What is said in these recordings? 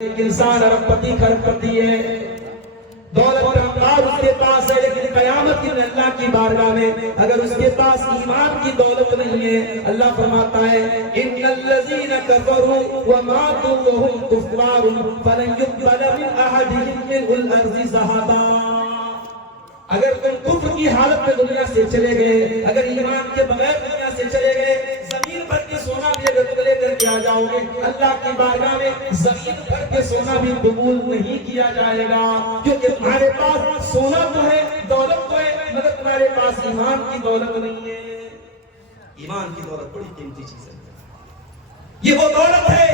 ایک انسان اربپتی کھربپتی ہے، دولت کا امبار اس کے پاس ہے، لیکن قیامت کے اللہ کی بارگاہ میں اگر اس کے پاس ایمان کی دولت نہیں ہے، اللہ فرماتا ہے ان الذین کفروا وماتوا وهم کفار فلن يقبل من احدهم ملء الارض ذهبا۔ اگر تم کفر کی حالت میں دنیا سے چلے گئے، اگر ایمان کے بغیر دنیا سے چلے گئے، زمین پر کے سونا بھی اگر تم لے کر کے آ جاؤ گے، اللہ کی بارگاہ میں زمین پر کے سونا بھی قبول نہیں کیا جائے گا، کیونکہ تمہارے پاس سونا تو ہے، دولت تو ہے، مگر تمہارے پاس ایمان کی دولت نہیں ہے۔ ایمان کی دولت بڑی قیمتی چیز ہے، یہ وہ دولت ہے۔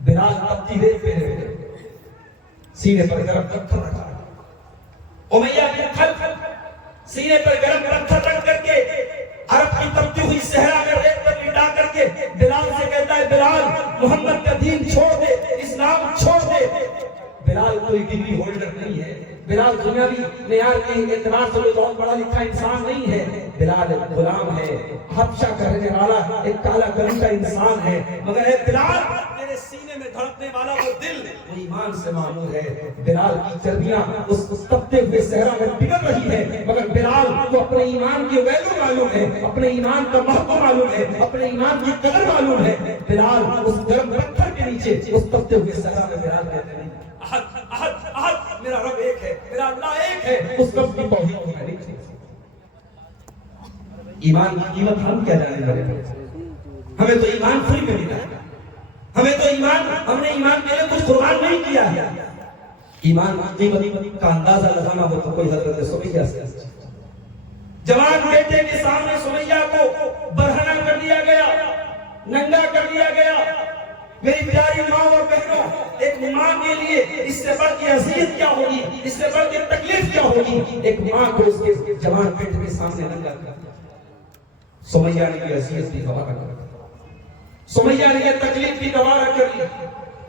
بلال تپتی ریت پہ رہے، سینے پر گرم پتھر رکھا، امیہ بن خلف سینے پر گرم پتھر رکھ کر کے عرب کی تپتی ہوئی صحرا میں ریت پر لٹا کر کے بلال سے کہتا ہے بلال محمد کا دین چھوڑ دے، اسلام چھوڑ دے۔ بلال کوئی ڈگری ہولڈر نہیں ہے، بلال دنیاوی معیار کے اعتبار سے بہت بڑا لکھا انسان نہیں ہے، بلال ایک غلام ہے، حبشہ کا رہنے والا ایک کالا قلم کا انسان ہے، مگر اے بلال میرے سینے میں دھڑکنے والا وہ دل وہ ایمان سے معمور ہے۔ بلال کی چربیاں اس تپتے ہوئے صحرا میں پگھل رہی ہے، مگر بلال کو اپنے ایمان کی ویلیو معلوم ہے، اپنے ایمان کا محتو معلوم ہے، اپنے ایمان کی قدر معلوم ہے۔ بلال اس گرم پتھر کے نیچے اس تپتے ہوئے صحرا میں بلال کہتے ہیں احد احد احد، میرا رب ایک ہے، میرا اللہ ایک ہے، اس رب کی توحید کو میں نہیں کھڑی۔ ایمان کی قیمت ہم کیا جانے والے ہیں؟ ہمیں تو ایمان فری میں ملا ہے، ہمیں تو ایمان، ہم نے ایمان کے لیے کچھ قربان نہیں کیا ہے۔ ایمان کی قیمت کا اندازہ لگانا ہو تو کوئی حضرت سمیہ سے، جوان بیٹے کے سامنے سمیہ کو برہنہ کر دیا گیا، ننگا کر دیا گیا۔ میری پیاری ماں اور بہنوں، ایک ماں کے لیے اس سے بڑھ کے اذیت کیا ہوگی، اس سے بڑھ کے تکلیف کیا ہوگی؟ ایک ماں کو اس کے جوان بیٹے کے سامنے ننگا کر دیا۔ سمیہ نے یہ اذیت بھی گوارا کر لی، سمیہ نے یہ تکلیف بھی گوارا کر لی،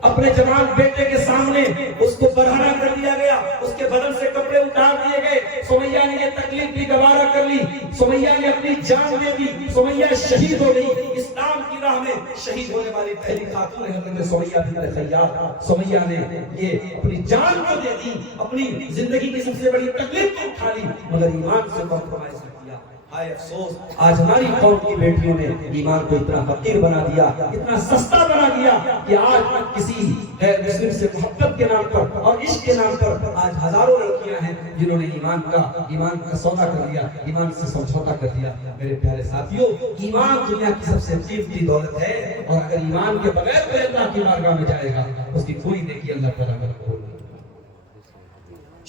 اپنے جوان بیٹے کے سامنے اس کو برہنہ کر دیا گیا، اس کے بدن سے کپڑے اتار دیے گئے۔ سمیہ نے یہ تکلیف بھی گوارا کر لی، سمیہ نے اپنی جان دے دی، سمیہ شہید ہو گئی۔ اسلام کی راہ میں شہید ہونے والی پہلی خاتون ہے حضرت سمیہ بنت خیاط۔ سمیہ نے یہ اپنی جان کو دے دی، اپنی زندگی کی سب سے بڑی تکلیف کو اٹھا لی، مگر ایمان سے کمپرومائز نہیں کیا۔ ہائے افسوس، آج ہماری قوم کی بیٹیوں نے ایمان کو اتنا حقیر بنا دیا، اتنا سستا بنا دیا کہ آج کسی غیر مسلم سے محبت کے نام پر اور عشق کے نام پر آج ہزاروں لڑکیاں ہیں جنہوں نے ایمان کا سودا کر دیا، ایمان سے سمجھوتا کر دیا۔ میرے پیارے ساتھیوں، ایمان دنیا کی سب سے قیمتی دولت ہے، اور اگر ایمان کے بغیر کوئی اللہ کی بارگاہ میں جائے گا اس کی کوئی نیکی اللہ تعالیٰ کا قبول نہیں۔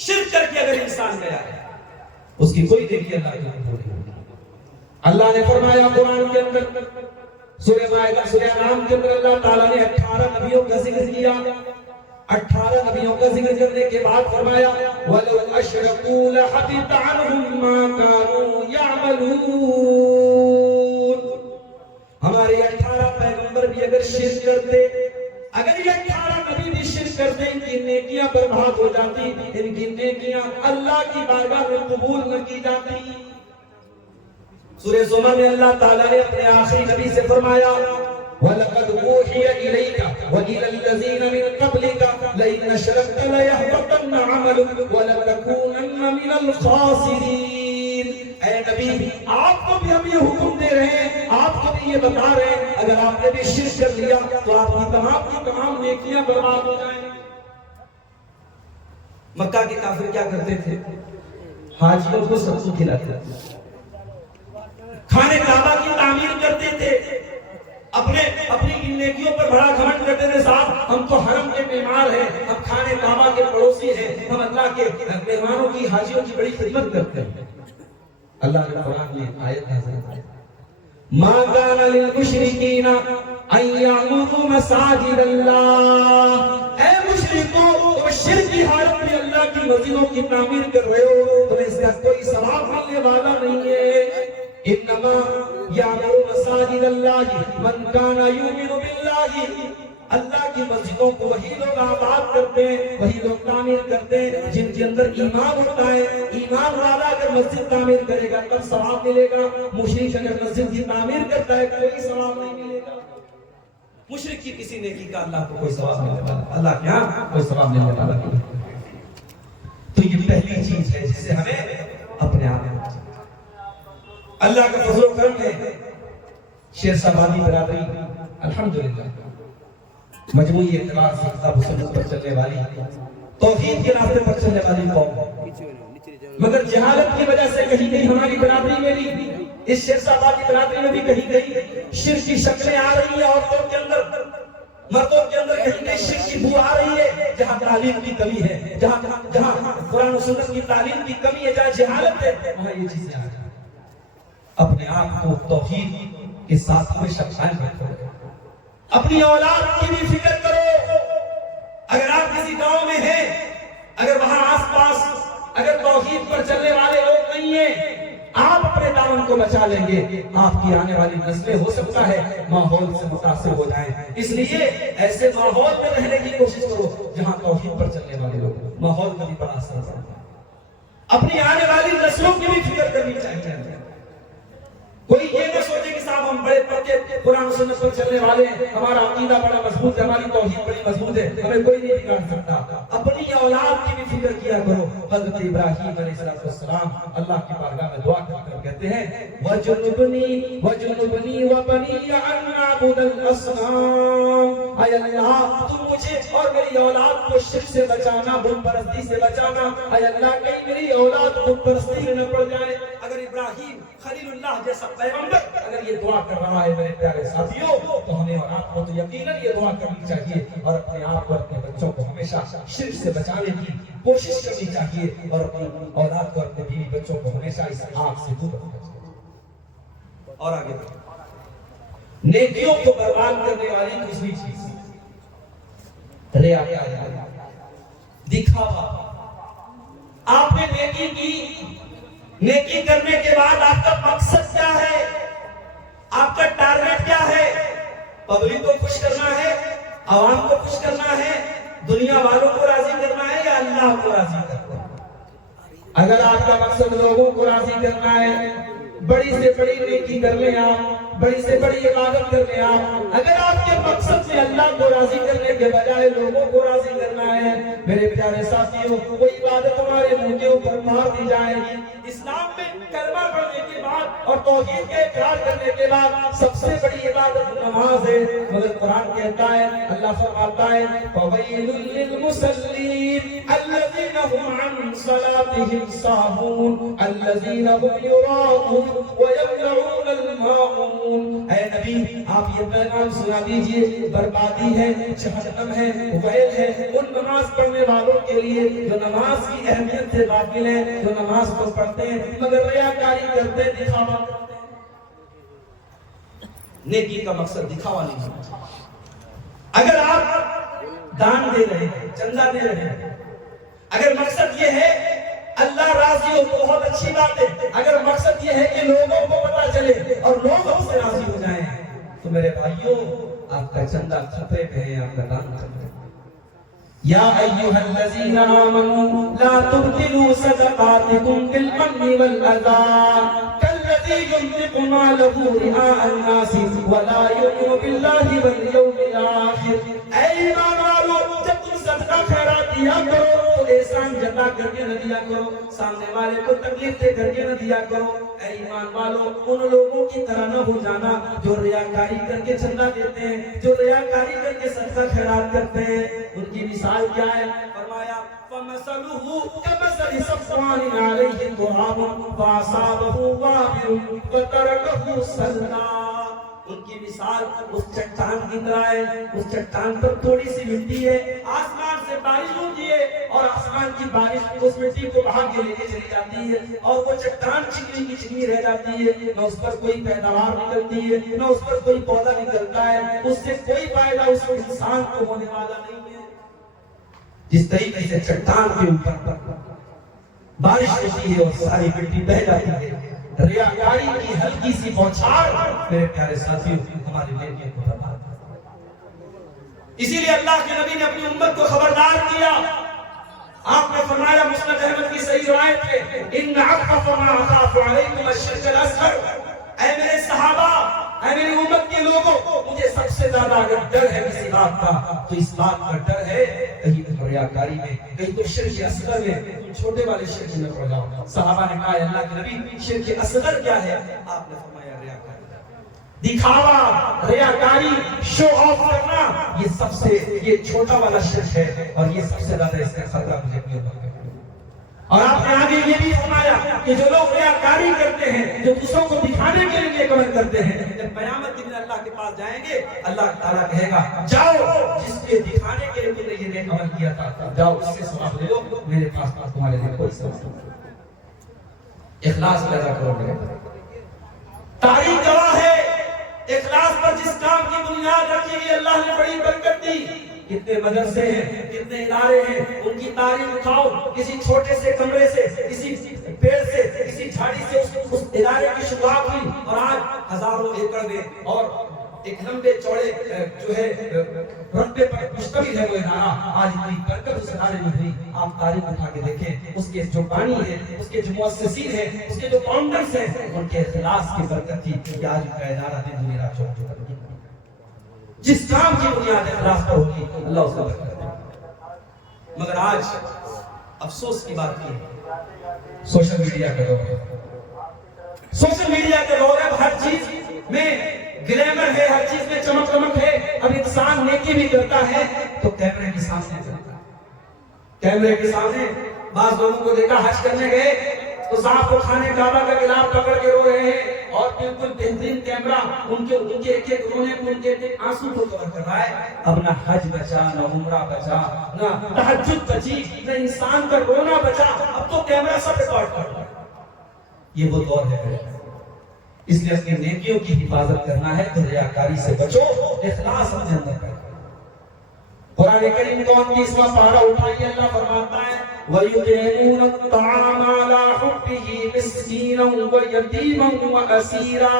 شرک کر کے اگر انسان گیا ہے اس کی کوئی نیکی اللہ کا قبول نہیں۔ اللہ نے فرمایا قرآن کے اندر سورہ مائدہ سورہ انعام کے اندر اللہ تعالیٰ نے 18 نبیوں کا ذکر کیا۔ 18 نبیوں کا ذکر کرنے کے بعد فرمایا وَلَوْ أَشْرَكُوا لَحَبِطَ عَنْهُمْ مَا كَانُوا يَعْمَلُونَ۔ ہمارے 18 پیغمبر بھی اگر شرک کرتے، اگر یہ 18 نبی بھی شرک کرتے، ان کی نیکیاں برباد ہو جاتی، ان کی نیکیاں اللہ کی بارگاہ میں قبول نہ کی جاتی۔ سورہ زمر میں اللہ تعالیٰ نے اپنے آخری نبی سے فرمایا وَلَقَدْ أُوحِيَ إِلَيْكَ وَإِلَى الَّذِينَ مِن قَبْلِكَ لَئِنْ أَشْرَكْتَ لَيَحْبَطَنَّ عَمَلُكَ وَلَتَكُونَنَّ مِنَ الْخَاسِرِينَ۔ اے نبی، آپ کو بھی ہم یہ حکم دے رہے ہیں، آپ کو بھی یہ بتا رہے ہیں، اگر آپ نے بھی شرک کر لیا تو آپ کی تمام نیکیاں برباد ہو جائیں۔ مکہ کے کافر کیا کرتے تھے؟ حاجیوں کو ستو کھلاتے تھے، خانہ کعبہ کی تعمیر کرتے تھے، اپنی نیکیوں پر بڑا گھمنڈ کرتے تھے، صاحب ہم تو حرم کے معمار ہیں، ہم خانہ کعبہ کے پڑوسی ہیں، ہم اللہ کے مہمانوں کی حاجیوں کی بڑی خدمت کرتے ہیں۔ اللہ نے قرآن میں آیت نازل کی ما کان للمشرکین ان یعمروا مساجد اللہ۔ اے مشرکو، تم شرک کی حالت میں اللہ کی مسجدوں کی تعمیر کر رہے ہو، تمہیں اس کا کوئی ثواب ملنے والا نہیں ہے۔ انما یعمر مساجد اللہ من کان یؤمن باللہ۔ اللہ کی مسجدوں کو وہی لوگ آباد کرتے ہیں، وہی لوگ تعمیر کرتے ہیں جن کے اندر ایمان ہوتا ہے۔ ایمان والا اگر مسجد تعمیر کرے گا تب ثواب ملے گا، مشرک اگر مسجد کی تعمیر کرتا ہے کوئی ثواب نہیں ملے گا۔ مشرک کی کسی نیکی کا اللہ کو کوئی ثواب ملنے والا، اللہ کے یہاں کوئی ثواب ملنے والا نہیں۔ تو یہ پہلی چیز ہے جس سے ہمیں اپنے آپ میں اللہ کا فضل و کرم ہے۔ شیر صاحبانی برادری الحمدللہ مجموعی اعتبار سے کتاب و سنت پر چلنے والی، توحید کے راستے پر چلنے والی قوم، مگر جہالت کی وجہ سے کہیں کہیں ہماری برادری میں بھی، اس شیر صاحبانی برادری میں بھی کہیں کہیں شرک کی شکلیں آ رہی ہیں، عورتوں کے اندر مردوں کے اندر کہیں کہیں شرک کی بو آ رہی ہے۔ جہاں تعلیم کی کمی ہے، جہاں قرآن و سنت کی تعلیم کی کمی ہے، جہاں جہالت ہے، وہاں یہ چیزیں آ رہی ہیں۔ اپنے آپ کو توحید کے ساتھ ہمیشہ قائم رکھو، اپنی اولاد کی بھی فکر کرو۔ اگر آپ کسی گاؤں میں ہیں، اگر وہاں آس پاس اگر توحید پر چلنے والے لوگ نہیں ہیں، آپ اپنے دامن کو بچا لیں گے، آپ کی آنے والی نسلیں ہو سکتا ہے ماحول سے متاثر ہو جائیں۔ اس لیے ایسے ماحول میں رہنے کی کوشش کرو جہاں توحید پر چلنے والے لوگ، ماحول کا بھی بڑا اثر ہوتا ہے۔ اپنی آنے والی نسلوں کی بھی فکر کرنی چاہیے۔ کوئی یہ نہ سوچے کہ صاحب ہم بڑے پکے قرآن و سنت پر چلنے والے ہیں، ہمارا عقیدہ بڑا مضبوط ہے، ہماری توحید بڑی مضبوط ہے، ہمیں کوئی نہیں بگاڑ سکتا۔ اپنی اولاد کی بھی فکر کیا کرو۔ حضرت ابراہیم علیہ السلام اللہ کی بارگاہ میں دعا کر کہتے ہیں وَجُنُبْنِي وَبَنِيَّ أَن نَّعْبُدَ الْأَصْنَامَ، اے اللہ تم مجھے اور میری اولاد کو شرک سے بچانا، بت پرستی سے بچانا۔ اے اللہ کہیں میری اولاد بت پرستی میں نہ پڑ جائے۔ اگر ابراہیم خلیل اللہ جیسا پیغمبر اگر یہ دعا کر رہا ہے میرے پیارے ساتھیوں، تو ہمیں اور آپ کو تو یقیناً یہ دعا کرنی چاہیے اور اپنے آپ کو اپنے بچوں کو ہمیشہ شرک سے بچانے کی کوشش کرنی چاہیے اور اپنی اولاد کو اپنے بیوی بچوں کو ہمیشہ اس آگ سے دور رکھنا چاہیے۔ اور آگے نیکیوں کو برباد کرنے والی دوسری چیز ریا، دکھاوا۔ آپ نے نیکی کی، نیکی کرنے کے بعد آپ کا مقصد کیا ہے، آپ کا ٹارگٹ کیا ہے؟ پبلک کو خوش کرنا ہے، عوام کو خوش کرنا ہے، دنیا والوں کو راضی کرنا ہے یا اللہ کو راضی کرنا ہے؟ اگر آپ کا مقصد لوگوں کو راضی کرنا ہے، بڑی سے بڑی نیکی کر لیں آپ، بڑی سے بڑی عبادت کر لیں آپ۔ اگر آپ کے مقصد میں اللہ کو راضی کرنے کے بجائے لوگوں کو راضی کرنا ہے، میرے پیارے ساتھیوں، کوئی عبادت ہمارے منہ کے اوپر مار دی جائے گی۔ اسلام میں کلمہ پڑھنے کے بعد اور توحید کے اقرار کرنے کے بعد سب سے بڑی عبادت نماز ہے، مگر قرآن کہتا ہے، اللہ فرماتا ہے فَوَيْلٌ لِّلْمُصَلِّينَ الَّذِينَ هُمْ عَنْ صَلَاتِهِمْ سَاهُونَ الَّذِينَ هُمْ يُرَاءُونَ وَيَمْنَعُونَ الْمَاعُونَ۔ اے نبی آپ یہ پیغام سنا دیجئے، بربادی ہے، جہنم ہے، ویل ہے ان نماز پڑھنے والوں کے لیے جو نماز کی اہمیت سے غافل ہیں، جو نماز کو پڑھتے ہیں مگر ریاکاری کرتے، دکھاوا کرتے۔ نیکی کا مقصد دکھاوا نہیں ہونا چاہیے۔ اگر آپ دان دے رہے ہیں، چندہ دے رہے ہیں، اگر مقصد یہ ہے اللہ راضی ہو تو بہت اچھی بات ہے۔ اگر مقصد یہ ہے کہ لوگوں کو پتہ چلے اور لوگ ہم سے راضی ہو جائیں تو میرے بھائیوں آپ کا چندہ خطرے میں ہے، آپ کا دان خطرے میں۔ یا ایھا الذین آمنوا لا تبطلوا صدقاتکم بالمن والأذى كالذی ينفق مالہ رئاء الناس ولا یؤمن باللہ والیوم الآخر۔ اے ایمان والو، جب تم صدقہ خیرات دیا کرو تو احسان جتا کر کے نہ دیا کرو، سامنے والے کو تکلیف دے کر کے نہ دیا کرو۔ اے ایمان والو، ان لوگوں کی طرح نہ ہو جانا جو ریاکاری کر کے چندہ دیتے ہیں، جو ریاکاری کر کے صدقہ خیرات کرتے ہیں۔ ان کی مثال کیا ہے؟ فرمایا فَمَثَلُهُ كَمَثَلِ صَفْوَانٍ عَلَيْهِ تُرَابٌ فَأَصَابَهُ وَابِلٌ فَتَرَكَهُ صَلْدًا۔ ان کی مثال اس چٹان کی طرح ہے، اس چٹان پر تھوڑی سی مٹی ہے، آسمان سے بارش ہوتی ہے اور آسمان کی بارش اس مٹی کو بہا کے لے کے چلی جاتی ہے اور وہ چٹان چکنی کی چکنی رہ جاتی ہے، نہ اس پر کوئی پیداوار نکلتی ہے، نہ اس پر کوئی پودا نکلتا ہے، اس سے کوئی فائدہ اس انسان کو ہونے والا نہیں ہے۔ جس طریقے سے چٹان کے اوپر بارش ہوتی ہے اور ساری مٹی بہہ جاتی ہے، ریاکاری کی ہلکی سی بوچھار میرے پیارے ساتھیوں ہمارے نیکیوں کو برباد کر دیتی ہے۔ اسی لیے اللہ کے نبی نے اپنی امت کو خبردار کیا، آپ نے فرمایا مسند احمد کی صحیح روایت ہے ان اخف ما اخاف علیکم الشرک الاصغر، اے میرے صحابہ اے میری امت کے لوگوں، مجھے سب سے زیادہ اگر ڈر ہے کسی بات کا تو اس بات کا ڈر ہے کہیں تو ریاکاری میں، کہیں تو شرک اصغر میں تم چھوٹے والے شرک میں پڑ جاؤ۔ صحابہ نے کہا اللہ کے نبی شرک اصغر کیا ہے؟ آپ نے فرمایا ریاکاری، دکھاوا، ریاکاری، شو آف کرنا، یہ سب سے یہ چھوٹا والا شرک ہے اور یہ سب سے زیادہ اس کا خطرہ مجھے اپنی امت میں۔ اور آپ نے آگے یہ بھی فرمایا کہ جو لوگ ریاکاری کرتے ہیں، جو دوسروں کو دکھانے کے لیے عمل کرتے ہیں، جب قیامت کے دن اللہ کے پاس جائیں گے، اللہ تعالیٰ کہے گا جاؤ جس کے دکھانے کے لیے تم نے یہ نیک عمل کیا تھا، جاؤ اس سے ثواب لے لو، میرے پاس تمہارے لیے کوئی ثواب نہیں۔ اخلاص پیدا کرو میرے۔ تاریخ گواہ ہے اخلاص پر جس کام کی بنیاد رکھی گئی اللہ نے بڑی برکت دی۔ کتنے مدرسے ہیں، کتنے ادارے ہیں، ان کی تاریخ اٹھاؤ، کسی چھوٹے سے کمرے سے، کسی پیڑ سے، کسی جھاڑی سے اس ادارے کی شروعات ہوئی اور آج ہزاروں ایکڑ میں اور ایک لمبے چوڑے جو ہے رقبے پر مشتمل ہے وہ ادارہ، آج اتنی برکت اس ادارے میں ہوئی۔ آپ تاریخ اٹھا کے دیکھیں، اس کے جو بانی ہیں، اس کے جو مؤسسین ہیں، اس کے جو فاؤنڈرز ہیں، ان کے اخلاص کی برکت تھی کہ آج ان کا ادارہ دن دنیا چوک چکا ہے۔ جس کام کی بنیاد اخلاص پر ہوگی اللہ اس کا برکت دے۔ مگر آج افسوس کی بات کی ہے، سوشل میڈیا کا دور ہے، سوشل میڈیا کے دور ہے، ہر چیز میں گلیمر ہے، ہر چیز میں چمک چمک ہے۔ اب انسان نیکی بھی کرتا ہے تو کیمرے کے سامنے کرتا ہے، کیمرے کے سامنے۔ بعض لوگوں کو دیکھا حج کرنے گئے تو صاحب کو کھانے کعبہ کا گلاف پکڑ کے رو رہے ہیں اور بالکل بہترین کیمرہ ان کے ایک ایک رونے کو، ان کے ایک آنسو کو کور کر رہا ہے۔ اب نہ حج بچا، نہ عمرہ بچا، نہ تہجد بچی، نہ انسان کا رونا بچا، اب تو کیمرہ سب ریکارڈ کر رہا ہے۔ یہ وہ دور ہے، اس لیے اپنی نیکیوں کی حفاظت کرنا ہے تو ریاکاری سے بچو، اخلاص اپنے اندر کرو۔ قرآن کریم کون کی اس وقت پارہ اٹھائیے، اللہ فرماتا ہے وَيُطْعِمُونَ الطَّعَامَ عَلَىٰ حُبِّهِ مِسْكِينًا وَيَتِيمًا وَأَسِيرًا۔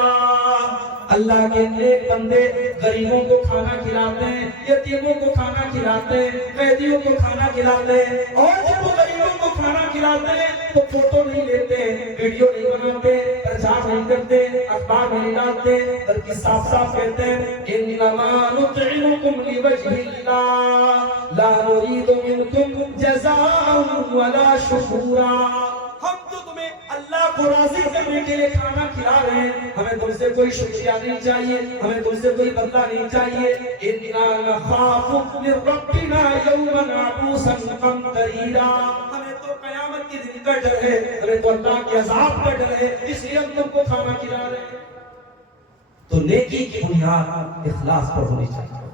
اللہ کے نیک بندے غریبوں کو کھانا کھلاتے ہیں، یتیموں کو کھانا کھلاتے ہیں، قیدیوں کو کھانا کھلاتے ہیں۔ اور جب وہ غریبوں کو کھانا کھلاتے ہیں تو فوٹو نہیں لیتے، ویڈیو نہیں بناتے، پرچار نہیں کرتے، اخبار نہیں ڈالتے، بلکہ صاف صاف کہتے ہیں انما نطعمکم لوجہ اللہ لا نرید منکم جزاء ولا شکورا۔ ہم تو تمہیں اللہ کو راضی کرنے کے لیے کھانا کھلا رہے ہیں، ہمیں تم سے کوئی شکریہ نہیں چاہیے، ہمیں تم سے کوئی بدلہ نہیں چاہیے۔ انا نخاف من ربنا یوما عبوسا قمطریرا۔ ہمیں تو قیامت کے دن کا ڈر ہے، ہمیں تو اللہ کے عذاب کا ڈر ہے، اس لیے ہم تم کو کھانا کھلا رہے ہیں۔ تو نیکی کی بنیاد اخلاص پر ہونی چاہیے۔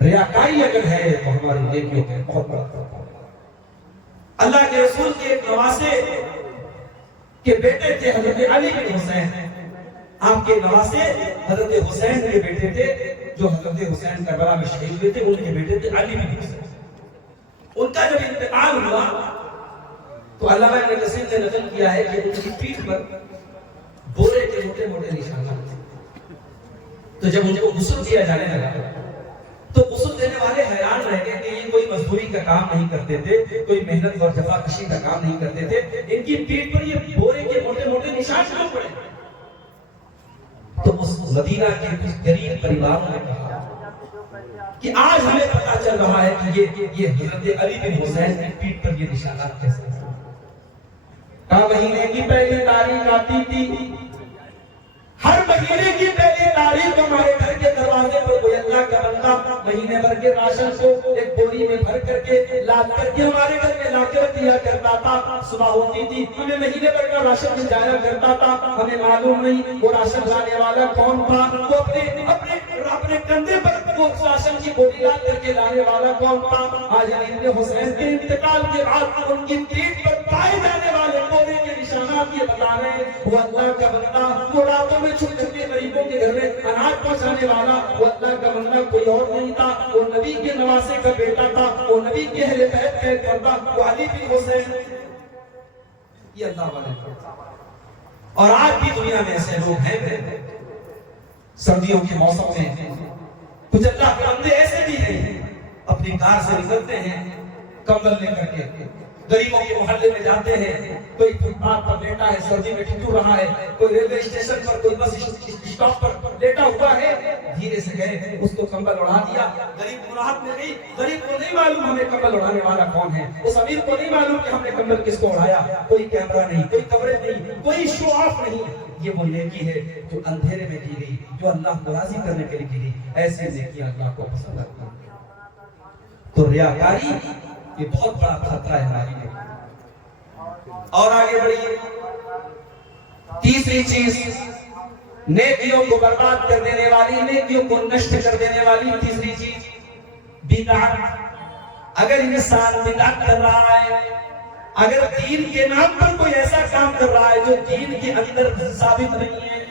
ریاکاری اگر ہے تو ہماری نیکیوں کے بہت بڑا خطرہ ہے۔ اللہ کے رسول کے ایک نواسے کے بیٹے تھے حضرت علی بن حسین، آپ کے نواسے حضرت حسین کے بیٹے تھے، جو حضرت حسین کربلا میں شہید ہوئے تھے، ان کے بیٹے تھے علی بن حسین۔ ان کا جب انتقال ہوا تو علامہ ابن کثیر نے نقل کیا ہے کہ ان کی پیٹھ پر بورے کے موٹے موٹے نشانات تھے۔ تو جب ان کو غسل دیا جانے لگا تو غسل دینے والے حیران رہ گئے کہ یہ کوئی مزدوری کا کام نہیں کرتے تھے، کوئی محنت اور جفاکشی کا کام نہیں کرتے تھے، ان کی پیٹھ پر یہ بورے کے موٹے موٹے نشان کیوں پڑے؟ تو اس مدینہ کے کچھ غریب پریواروں نے کہا کہ آج ہمیں پتا چل رہا ہے کہ یہ حضرت علی بن حسین کی پیٹھ پر یہ نشانات کیسے ہیں۔ کہا مہینے کی پہلی تاریخ آتی تھی، ہر مہینے کی پہلی تاریخ ہمارے گھر کے دروازے پر کوئی اللہ کا بندہ مہینے بھر کے راشن کو ایک بوری میں بھر کر کے لاد کر کے ہمارے گھر میں لا کر دیا کرتا تھا۔ صبح ہوتی تھی ہمیں مہینے بھر کا راشن مل جایا کرتا تھا، ہمیں معلوم نہیں وہ راشن لانے والا کون تھا، وہ اپنے کندھے پر وہ راشن کی بوری لا کر کے لانے والا کون تھا۔ آج علی بن حسین کے انتقال کے بعد ان کی پیٹھ پر پائے جانے والے بورے کے نشانات یہ بتا رہے ہیں وہ اللہ کا بندہ، وہ راتوں میں چھپ چھپ کے غریبوں کے گھر میں اناج پہنچانے والا وہ اللہ کا بندہ کوئی اور نہیں تھا، وہ نبی کے نواسے کا بیٹا تھا، وہ نبی کے اہل بیت کا کرتا، وہ علی بن حسین۔ یہ اللہ والے اور آج بھی دنیا میں ایسے لوگ ہیں۔ سردیوں کے موسم میں کچھ اللہ کے بندے ایسے بھی ہیں، اپنی کار سے نکلتے ہیں کمبل لے کر کے، غریبوں کے محلے میں جاتے ہیں، کوئی فٹ پاتھ پر لیٹا ہے، سردی میں ٹھٹور رہا ہے، کوئی ریلوے اسٹیشن پر، کوئی بس اسٹاپ پر لیٹا ہوا ہے، دھیرے سے گئے اس کو کمبل اڑا دیا. غریب کو راحت مل گئی. غریب کو نہیں معلوم ہمیں کمبل اڑانے والا کون ہے، اس امیر کو نہیں معلوم کہ ہم نے کمبل کس کو اڑایا. کوئی کیمرہ نہیں، کوئی کوریج نہیں، کوئی شو آف نہیں. یہ وہ نیکی ہے جو اندھیرے میں کی گئی، جو اللہ کو راضی کرنے کے لیے کی گئی. ایسی نیکی اللہ کو پسند آتی ہے. تو ریاکاری یہ بہت بڑا خطرہ ہے ہماری لیے. اور آگے بڑھیے. تیسری چیز، نیکیوں کو برباد کر دینے والی، نیکیوں کو نشٹ کر دینے والی تیسری چیز بدعت. اگر انسان بدعت کر رہا ہے، اگر دین کے نام پر کوئی ایسا کام کر رہا ہے جو دین کے اندر ثابت نہیں ہے،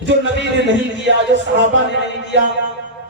جو نبی نے نہیں کیا، جو صحابہ نے نہیں کیا،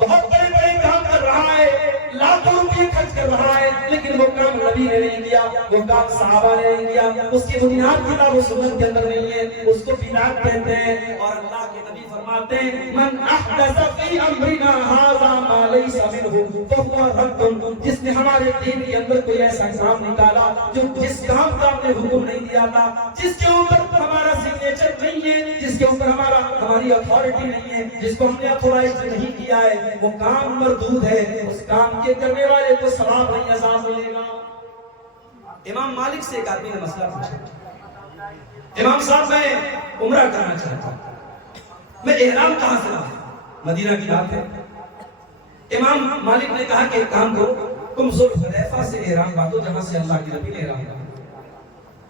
بہت بڑے بڑے کام کر رہا ہے، لاکھوں روپے خرچ کر رہا ہے، لیکن وہ کام نبی نے نہیں کیا، وہ کام صحابہ نے نہیں کیا، اس کی بنیاد کتاب و سنت کے اندر نہیں ہے، اس کو بدعت کہتے ہیں. اور اللہ کے نبی فرماتے ہیں من احدث فی امرنا ھذا ما لیس منہ فہو رد. جس نے ہمارے دین کے اندر کوئی ایسا کام نکالا جو جس کام کا ہم نے حکم نہیں دیا تھا، جس کے اوپر ہمارا سگنیچر نہیں ہے، جس کے اوپر ہماری اتھارٹی نہیں ہے، جس کو ہم نے اتھورائز نہیں کیا ہے، وہ کام مردود ہے. اس کام کے کرنے والے کو ثواب نہیں عذاب ملے گا. امام مالک سے ایک آدمی نے مسئلہ پوچھا، امام صاحب میں عمرہ کرنا چاہتا ہوں، میں احرام کہاں سے لاؤں؟ مدینہ کی بات ہے. امام مالک نے کہا کہ ایک کام کرو، تم ذوالحلیفہ سے احرام باندھو جہاں سے اللہ کے نبی نے احرام باندھا.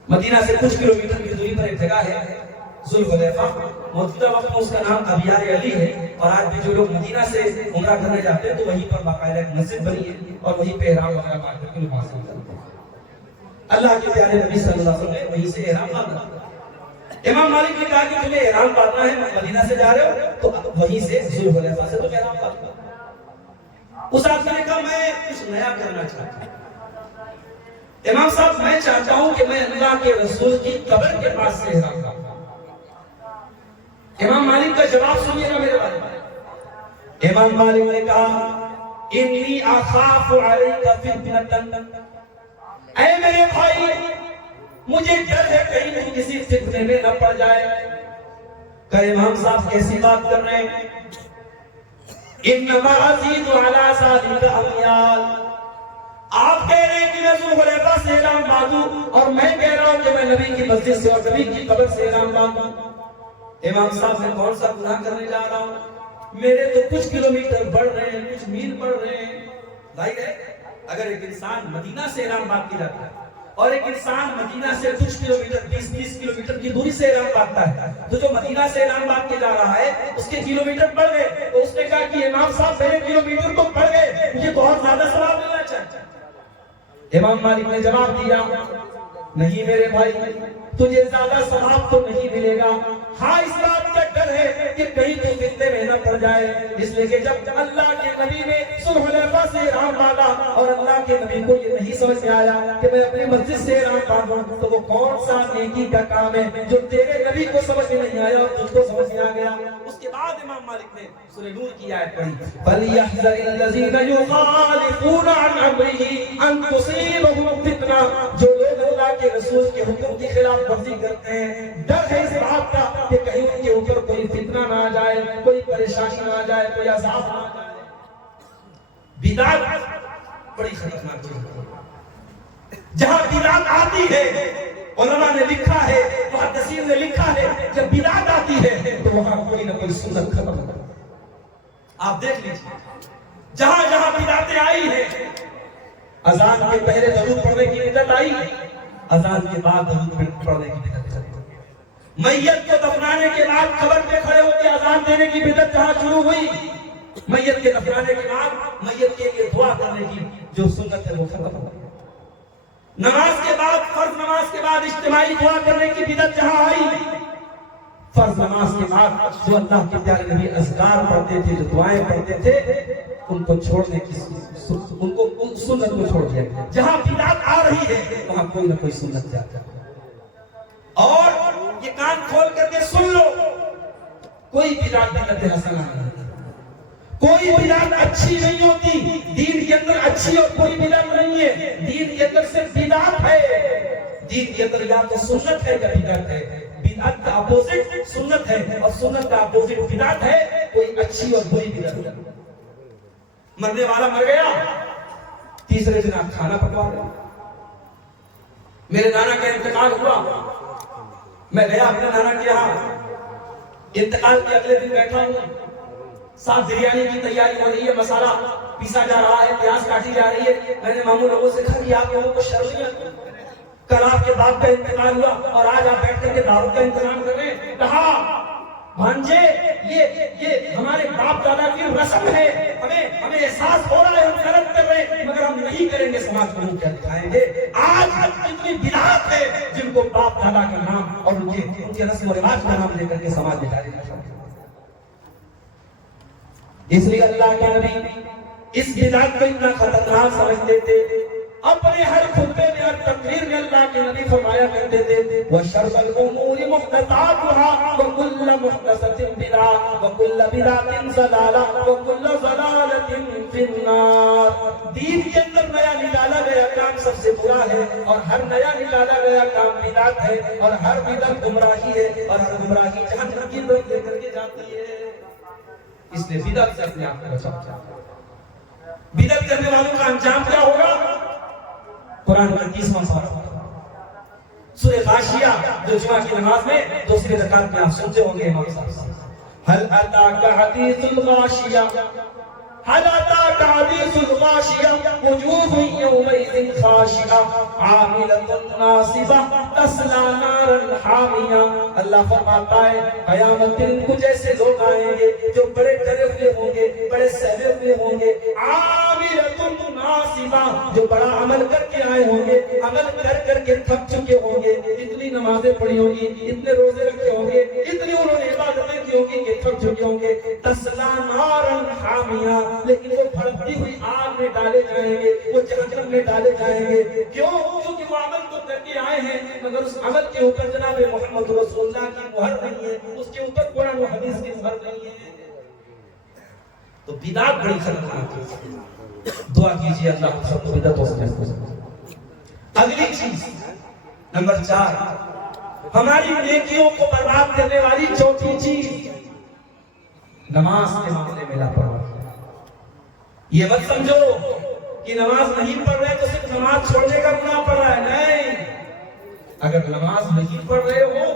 مدینہ سے کچھ کلومیٹر کی دوری پر ایک جگہ ہے ذوالحلیفہ. موجودہ وقت میں اس کا نام ابیار علی ہے، اور آج بھی جو لوگ مدینہ سے عمرہ کرنے جاتے ہیں تو وہیں پر باقاعدہ ایک مسجد بنی ہے اور وہیں پہ احرام وغیرہ باندھ کر کے نماز ادا کرتے ہیں. اللہ کے پیارے نبی صلی اللہ علیہ وسلم نے وہیں سے احرام باندھا. امام مالک نے کہا کہ تمہیں احرام باندھنا ہے، مدینہ سے جا رہے ہو تو وہیں سے ذوالحلیفہ سے تم احرام باندھو. اس آدمی نے کہا میں کچھ نیا کرنا چاہتا ہوں. امام صاحب میں چاہتا ہوں کہ میں اللہ کے رسول کی قبر کے پاس سے احرام باندھوں. امام مالک کا جواب سنیے گا میرے بھائی. امام مالک نے کہا انی اخاف علیک فتنۃ، اے میرے بھائی مجھے ڈر ہے کہیں تم کسی فتنے میں نہ پڑ جائے. کہ امام صاحب کیسی بات کر رہے ہیں؟ انما ازید علی ذلک امیال. آپ کہہ رہے ہیں کہ میں ذوالحلیفہ سے احرام باندھوں اور میں کہہ رہا ہوں کہ میں نبی کی مسجد سے اور نبی کی قبر سے احرام باندھوں. امام صاحب میں کون سا گناہ کرنے جا رہا ہوں؟ میرے تو کچھ کلومیٹر بڑھ رہے ہیں، کچھ میل بڑھ رہے ہیں. ظاہر ہے اگر ایک انسان مدینہ سے احرام باندھ کے جاتا ہے اور ایک انسان مدینہ سے کچھ کلومیٹر 20-30 کلومیٹر کی دوری سے احرام باندھتا ہے تو جو مدینہ سے احرام باندھ کے جا رہا ہے اس کے کلومیٹر بڑھ گئے. تو اس نے کہا کہ امام صاحب میرے کلومیٹر تو بڑھ گئے، مجھے بہت زیادہ ثواب ملنا چاہیے. امام مالک نے جواب دیا نہیں میرے بھائی، تجھے زیادہ ثواب تو نہیں ملے گا. ہاں اس بات کا ڈر ہے کہ کہیں تو فتنے میں نہ پڑ جائے، اس لیے کہ جب اللہ کے نبی نے ذوالحلیفہ سے احرام باندھا اور اللہ کے نبی کو یہ نہیں سمجھ میں آیا کہ میں اپنی مسجد سے احرام باندھوں تو وہ کون سا نیکی کا کام ہے جو تیرے نبی کو سمجھ میں نہیں آیا اور تجھ کو سمجھ میں آ گیا. اس کے بعد امام مالک نے سورہ نور کی آیت پڑھی فَلْيَحْذَرِ الَّذِينَ يُخَالِفُونَ عَنْ أَمْرِهِ أَن تُصِيبَهُمْ فِتْنَةٌ. جو لوگ اللہ کے رسول کے حکم کی خلاف ورزی کرتے ہیں، ڈر ہے اس بات کا کہ کہیں ان کے اوپر کوئی فتنہ نہ آ جائے، کوئی پریشانی نہ آ جائے، کوئی عذاب نہ آ جائے. بدعت بڑی خطرناک چیز ہے. جہاں بدعت آتی ہے علماء نے لکھا ہے، محدثین نے لکھا ہے، جب بدعت آتی ہے تو وہاں کوئی نہ کوئی سنت ختم ہوتا ہے. آپ دیکھ لیجیے جہاں جہاں بدعتیں آئی ہیں، اذان کے پہلے درود پڑھنے کی بدعت آئی، اذان کے بعد درود پڑھنے کی بدعت آئی. میت کو دفنانے کے بعد قبر پہ کھڑے ہو کے اذان دینے کی بدعت جہاں شروع ہوئی، میت کے دفنانے کے بعد میت کے لیے دعا کرنے کی جو سنت ہے وہ ختم ہو گئی. نماز کے بعد، فرض نماز کے بعد اجتماعی دعا کرنے کی بدعت جہاں آئی، فرض نماز کے بعد جو اللہ کے پیارے نبی اذکار پڑھتے تھے، جو دعائیں پڑھتے تھے، ان کو چھوڑنے کی ان کو سنت کو چھوڑ دیا. جہاں بدعت آ رہی ہے وہاں کوئی نہ کوئی سنت جاتا ہے. اور یہ کان کھول کر کے سن لو، کوئی بدعت حسنہ نہیں، کوئی بدعت اچھی نہیں ہوتی، دین کے اندر اچھی اور کوئی بدعت نہیں ہے، دین کے اندر صرف بدعت ہے، دین کے اندر یا تو سنت ہے یا بدعت ہے، بدعت کا اپوزٹ سنت ہے اور سنت کا اپوزٹ بدعت ہے، کوئی اچھی اور کوئی بدعت نہیں۔ مرنے والا مر گیا، تیسرے دن آپ کھانا پکوا رہے۔ میرے نانا کا انتقال ہوا، میں گیا اپنے نانا کے یہاں، انتقال کے اگلے دن بیٹھا ہوں، ساتھ بریانی کی تیاری ہو رہی ہے، مسالہ پیسا جا رہا ہے، پیاز کاٹی جا رہی ہے۔ میں نے ماموں لوگوں سے کہا کہ آپ لوگوں کو شرم نہیں آتی؟ کل آپ کے باپ کا انتقال ہوا اور آج آپ بیٹھ کر کے دعوت کا انتظام کر رہے ہیں۔ کہا بھانجے یہ ہمارے باپ دادا کی رسم ہے، ہمیں احساس ہو رہا ہے، ہم غلط کر رہے ہیں مگر ہم نہیں کریں گے، سماج کو نہیں کیا دکھائیں گے۔ آج اتنی بدعات ہے جن کو باپ دادا کا نام اور ان کے رسم و رواج کا نام لے کر کے سماج میں جاری رکھا۔ اس لیے اللہ کے نبی اس بدعت کو اتنا خطرناک سمجھتے تھے، اپنے ہر خطبے میں اور تقریر میں اللہ کے نبی فرمایا کرتے تھے وَشَرَّ الْأُمُورِ مُحْدَثَاتُهَا وَكُلُّ مُحْدَثَةٍ بِدْعَةٌ وَكُلُّ بِدْعَةٍ ضَلَالَةٌ وَكُلُّ ضَلَالَةٍ فِي النَّارِ۔ دین کے اندر نیا نکالا گیا کام سب سے برا ہے اور ہر نیا نکالا گیا کام بدعت ہے اور ہر بدعت گمراہی ہے اور ہر گمراہی جہنم کی طرف لے کر کے جاتی ہے۔ اس لیے بدعت سے اپنے آپ کو بچاؤ۔ بدعت کرنے والوں کا انجام کیا ہوگا؟ قرآن کا 30واں پارہ سورہ غاشیہ جو جمعہ کی نماز میں دوسری رکعت میں آپ سنتے ہوں گے امام صاحب سے، هل اتاك حديث الغاشية هل اتاك حديث الغاشية وجوه يومئذ خاشعة عاملة ناصبة تصلى نارا حامية۔ اللہ فرماتا ہے قیامت کے دن کچھ ایسے لوگ آئیں گے جو بڑے ڈرے ہوئے ہوں گے، بڑے سہمے ہوئے ہوں گے، عاملة ناصبة جو بڑا عمل کر کے آئے ہوں گے، عمل کر کر کے تھک چکے ہوں گے، اتنی نمازیں پڑھی ہوں گی، اتنے روزے رکھے ہوں گے، اتنی انہوں نے عبادتیں کی ہوں گی کہ تھک چکے ہوں گے، تصلا نارا حامیہ، لیکن وہ بھڑکتی ہوئی آگ میں ڈالے جائیں گے، وہ جہنم میں ڈالے جائیں گے۔ کیوں؟ کیونکہ وہ عمل تو کر کے آئے ہیں مگر اس عمل کے اوپر جناب محمد رسول اللہ کی مہر نہیں ہے، اس کے اوپر قرآن و حدیث کی مہر نہیں ہے۔ تو بدعت بڑی خطرناک ہے، دعا کیجیے اللہ ہم سب کو بدعتوں سے محفوظ رکھے۔ اگلی چیز نمبر 4، ہماری نیکیوں کو برباد کرنے والی چوتھی چیز نماز کے معاملے میں لاپرواہی۔ یہ مت سمجھو کہ نماز نہیں پڑھ رہے تو صرف نماز چھوڑنے کا گناہ پڑ رہا ہے، نہیں، اگر نماز نہیں پڑھ رہے ہو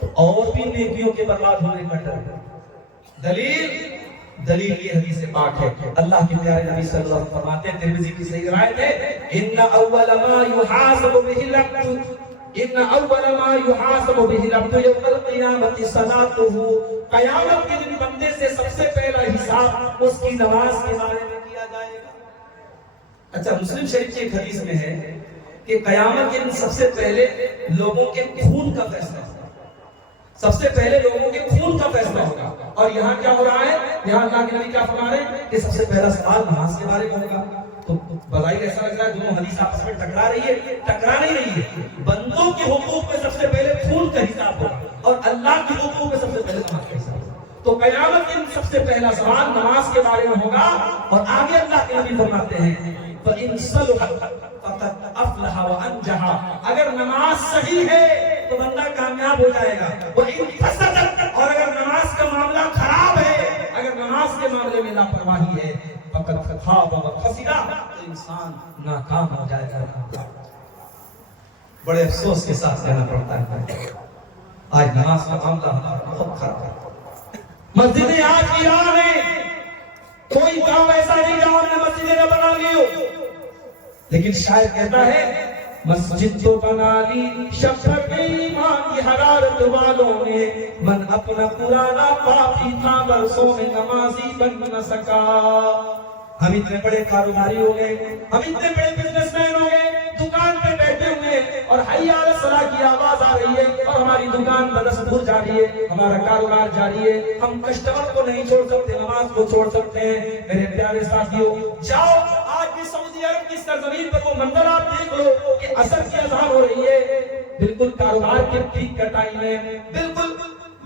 تو اور بھی نیکیوں کے برباد ہونے کا ڈر ہے۔ دلیل یہ حدیث پاک ہے، اللہ کے پیارے نبی صلی اللہ علیہ وسلم فرماتے ہیں، ترمذی کی صحیح روایت ہے، ان اول ما يحاسب به العبد یوم القیامت صلاته، قیامت کے دن بندے سے سب سے پہلا حساب اس کی نماز کے بارے میں کیا جائے گا۔ اچھا، مسلم شریف کی ایک حدیث میں ہے کہ قیامت کے دن سب سے پہلے لوگوں کے خون کا فیصلہ ہوگا، سب سے پہلے لوگوں کے خون کا فیصلہ ہوگا، اور یہاں کیا ہو رہا ہے؟ یہاں اللہ کے نبی کیا فرما رہے ہیں کہ سب سے پہلا سوال نماز کے بارے میں ہوگا۔ تو بظاہر ایسا لگ رہا ہے دونوں حدیث آپس میں ٹکرا رہی ہے، ٹکرا نہیں رہی ہے۔ بندوں کے حقوق میں سب سے پہلے خون کا حساب ہوگا اور اللہ کے حقوق میں سب سے پہلے نماز کا حساب ہوگا۔ تو قیامت کے دن سب سے پہلا سوال نماز کے بارے میں ہوگا، اور آگے اللہ کے نبی فرماتے ہیں فَإِن صَلُحَتْ فَقَدْ أَفْلَحَ وَأَنجَحَ، اگر نماز صحیح ہے تو بندہ کامیاب ہو جائے گا، وَإِن فَسَدَتْ، اور اگر نماز کا معاملہ خراب ہے، اگر نماز کے معاملے میں لاپرواہی ہے، فَقَدْ خَابَ وَخَسِرَ، تو انسان ناکام ہو جائے گا۔ بڑے افسوس کے ساتھ کہنا پڑتا ہے آج نماز کا معاملہ بہت خراب ہے۔ مسجدیں آج ایران میں کوئی گاؤں ایسا نہیں جہاں نے مسجدیں نہ بنا لی ہو، لیکن شاعر کہتا ہے مسجد تو بنا لی شفق ایمان کی حرارت والوں نے، من اپنا پرانا پاپی تھا برسوں میں نمازی بن نہ سکا۔ ہم اتنے بڑے کاروباری ہو گئے، ہم اتنے بڑے بزنس مین ہو گئے، دکان پہ بیٹھے ہوئے اور حی علی الصلاۃ کی آواز آ رہی ہے اور ہماری دکان بدستور جاری ہے، ہمارا کاروبار جاری ہے، ہم کسٹمر کو نہیں چھوڑ سکتے، نماز کو چھوڑ سکتے ہیں۔ میرے پیارے ساتھیوں، جاؤ آج بھی سعودی عرب کی سرزمین پر وہ منظر آپ دیکھ لو کہ عصر کی اذان ہو رہی ہے، بالکل کاروبار کے پیک کا ٹائم ہے، بالکل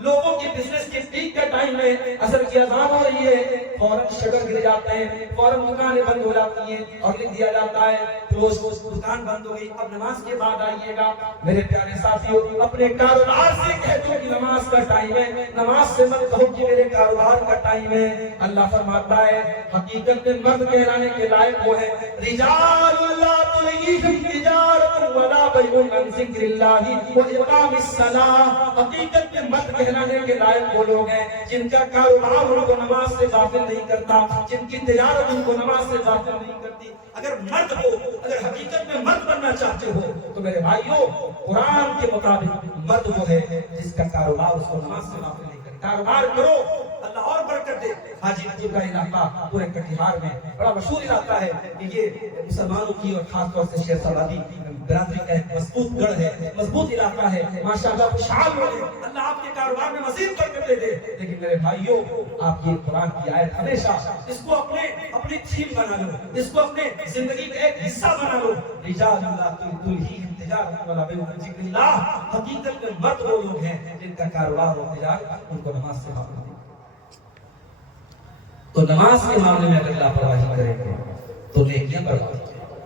لوگوں کی بزنس کے پیک کا ٹائم ہے، عصر کی اذان ہو رہی ہے، فوراً شٹر گر جاتے ہیں، فوراً دکانیں بند ہو جاتی ہیں اور لکھ دیا جاتا ہے کلوز، دکان بند ہو گئی، اب نماز کے بعد آئیے گا۔ میرے پیارے ساتھیوں، اپنے کاروبار سے کہہ دو کہ نماز کا ٹائم ہے، نماز سے مت کہو کہ میرے کاروبار کا ٹائم ہے۔ اللہ فرماتا ہے حقیقت میں مرد کہلانے کے لائق وہ ہے، رجال لا تلہیہم تجارۃ ولا بیع عن ذکر اللہ واقام الصلاۃ۔ حقیقت میں مرد کہلانے کے لائق وہ لوگ ہیں جن کا کاروبار ان کو نماز سے غافل نہیں کرتا، جن کی تجارت ان کو نماز سے غافل نہیں کرتی۔ اگر مرد ہو، اگر حقیقت میں مرد بننا چاہتے ہو تو میرے بھائیوں، قرآن کے مطابق مرد وہ ہے جس کا کاروبار اس کو نماز سے غافل نہیں کرتا۔ کاروبار کرو، اللہ اور برکت دے۔ حاجی پور کا علاقہ پورے کٹیہار میں بڑا مشہور علاقہ ہے کہ یہ مسلمانوں کی اور خاص طور سے شیر سوادی برادری کا ایک مضبوط گڑھ ہے، مضبوط علاقہ ہے، ماشاءاللہ خوشحال ہو گئے، اللہ آپ کے کاروبار میں مزید برکت دے دے۔ لیکن میرے بھائیوں، آپ یہ قرآن کی آیت ہمیشہ اس کو اپنی تھیم بنا لو، اس کو اپنے زندگی کا ایک حصہ بنا لو۔ رجال لا تلہیہم تجارۃ ولا بیع عن ذکر اللہ۔ حقیقت میں مرد وہ لوگ ہیں جن کا کاروبار اور تجارت ان کو نماز سے غافل نہیں۔ تو نماز کے معاملے میں اگر لاپرواہی کریں گے تو نیکیاں برباد ہو جائیں گی۔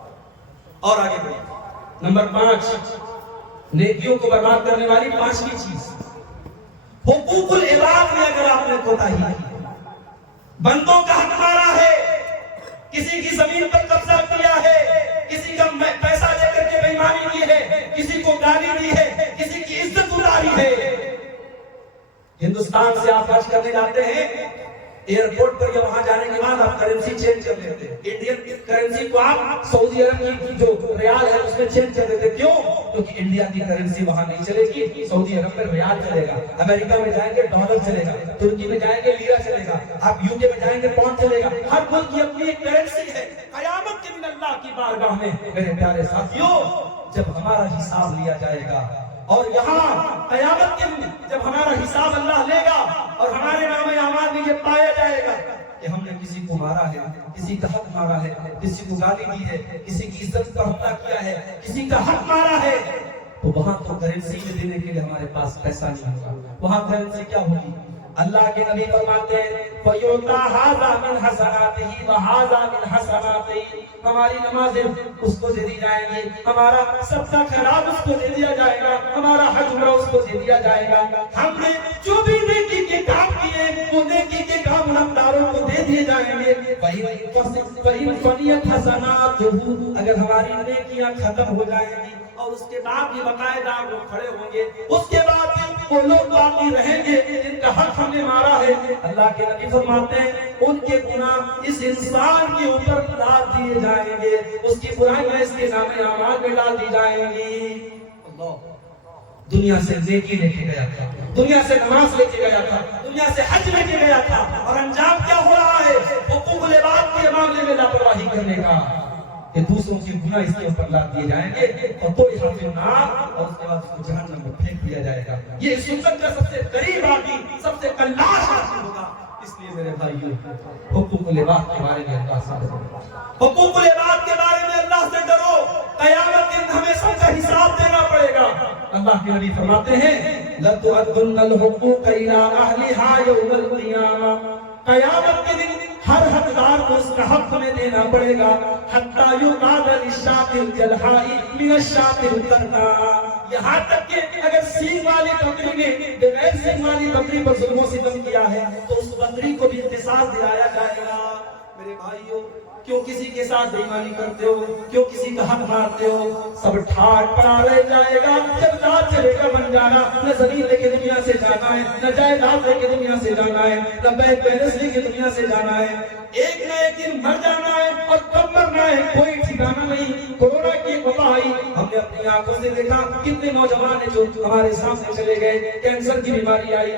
اور آگے بڑھیں، نمبر 5، نیکیوں کو برباد کرنے والی 5ویں چیز، حقوق العباد میں اگر آپ نے کوتاہی کی، بندوں کا حق مارا ہے، کسی کی زمین پر قبضہ کیا ہے، کسی کا پیسہ لے کر کے بے ایمانی کی ہے، کسی کو گالی دی ہے، کسی کی عزت اتاری ہے۔ ہندوستان سے آپ حج کرنے جاتے ہیں، ایئرپورٹ پر یا وہاں جانے کے بعد آپ کرنسی چینج کر لیتے ہیں، انڈین کرنسی کو آپ سعودی عرب کی جو ریال ہے اس میں چینج کر دیتے۔ کیوں؟ کیونکہ انڈیا کی کرنسی وہاں نہیں چلے گی، سعودی عرب میں ریال چلے گا، امریکہ میں جائیں گے ڈالر چلے گا، ترکی میں جائیں گے لیرا چلے گا، آپ یو کے میں جائیں گے پاؤنڈ چلے گا۔ ہر ملک کی اپنی ایک کرنسی ہے۔ قیامت کے دن اللہ کی بارگاہ میں میرے پیارے ساتھیوں، جب ہمارا حساب لیا جائے گا، اور یہاں قیامت کے دن جب ہمارا حساب اللہ لے گا اور ہمارے نام اعمال میں یہ پایا جائے گا کہ ہم نے کسی کو مارا ہے، کسی کا حق مارا ہے، کسی کو گالی دی ہے، کسی کی عزت پر حملہ کیا ہے، کسی کا حق مارا ہے، تو وہاں تو کرنسی میں دینے کے لیے ہمارے پاس پیسہ نہیں ہوگا۔ وہاں کرنسی کیا ہوگی؟ اللہ کے نبی فرماتے ہیں فَيُعْطَى هَذَا مِنْ حَسَنَاتِهِ وَهَذَا مِنْ حَسَنَاتِهِ۔ ہماری نمازیں اس کو دے دی جائیں گی، ہمارا صدقہ خیرات اس کو دے دیا جائے گا، ہمارا حج عمرہ اس کو دے دیا جائے گا۔ ہم نے جو بھی نیکی کے کام کیے وہ نیکی کے کام گنہگاروں کو دے دیے جائیں گے۔ وَإِنْ فَنِيَتْ حَسَنَاتُهُ، اگر ہماری نیکیاں ختم ہو جائیں گی اور اس کے بعد بھی بقائے دار لوگ کھڑے ہوں گے، اس کے بعد بھی وہ لوگ باقی رہیں گے جن کا حق ہم نے مارا ہے، اللہ کے نبی فرماتے ہیں ان کے گناہ اس انسان کے اوپر لاد دیے جائیں گے، اس کی برائیاں اس کے نام اعمال میں ڈال دی جائیں گی۔ اللہ دنیا سے نیکی لے کے گیا تھا، دنیا سے نماز لے کے گیا تھا، دنیا سے حج لے کے گیا تھا، اور انجام کیا ہو رہا ہے؟ حقوق العباد کے معاملے میں لاپرواہی کرنے کا، کہ دوسروں کے گناہ اس کے اوپر لاد دیے جائیں گے اور تو یہاں سے نار، اور اس کے بعد اس کو جہنم میں پھینک دیا جائے گا۔ یہ سنت کا سب سے قریب آدمی، سب سے کلاش آدمی ہوگا۔ اس لیے میرے بھائیوں، حقوق العباد کے بارے میں اللہ سے ڈرو، حقوق العباد کے بارے میں اللہ سے ڈرو۔ قیامت کے دن ہمیں سب کا حساب دینا پڑے گا۔ اللہ کے نبی فرماتے ہیں لَتُؤَدُّنَّ الْحُقُوقَ إِلَىٰ أَهْلِهَا يَوْمَ الْقِيَامَةِ، قیامت کے دن ہر حقدار کو اس کا حق ہمیں دینا پڑے گا۔ حَتَّى يُقَادَ لِلشَّاةِ الْجَلْحَاءِ مِنَ الشَّاةِ الْقَرْنَاءِ، یہاں تک کہ اگر سینگ والی بکری نے بغیر سینگ والی بکری پر ظلم و ستم کیا ہے تو اس بکری کو بھی قصاص دلایا جائے گا۔ میرے بھائیوں، کیوں کسی کے ساتھ بے ایمانی کرتے ہو؟ کیوں کسی کا حق مارتے ہو؟ سب ٹھاٹ پڑا رہ جائے گا جب رات چلے گا بن جانا۔ نہ زمین لے کے دنیا سے جانا ہے، نہ جائیداد لے کے دنیا سے جانا ہے، نہ بینک بیلنس لے کے دنیا سے جانا ہے۔ ایک نہ ایک دن مر جانا ہے، اور کب مرنا ہے کوئی ٹھکانا نہیں۔ کورونا کی وبا آئی، ہم نے اپنی آنکھوں سے دیکھا کتنے نوجوان ہیں جو ہمارے سامنے چلے گئے۔ کینسر کی بیماری آئی،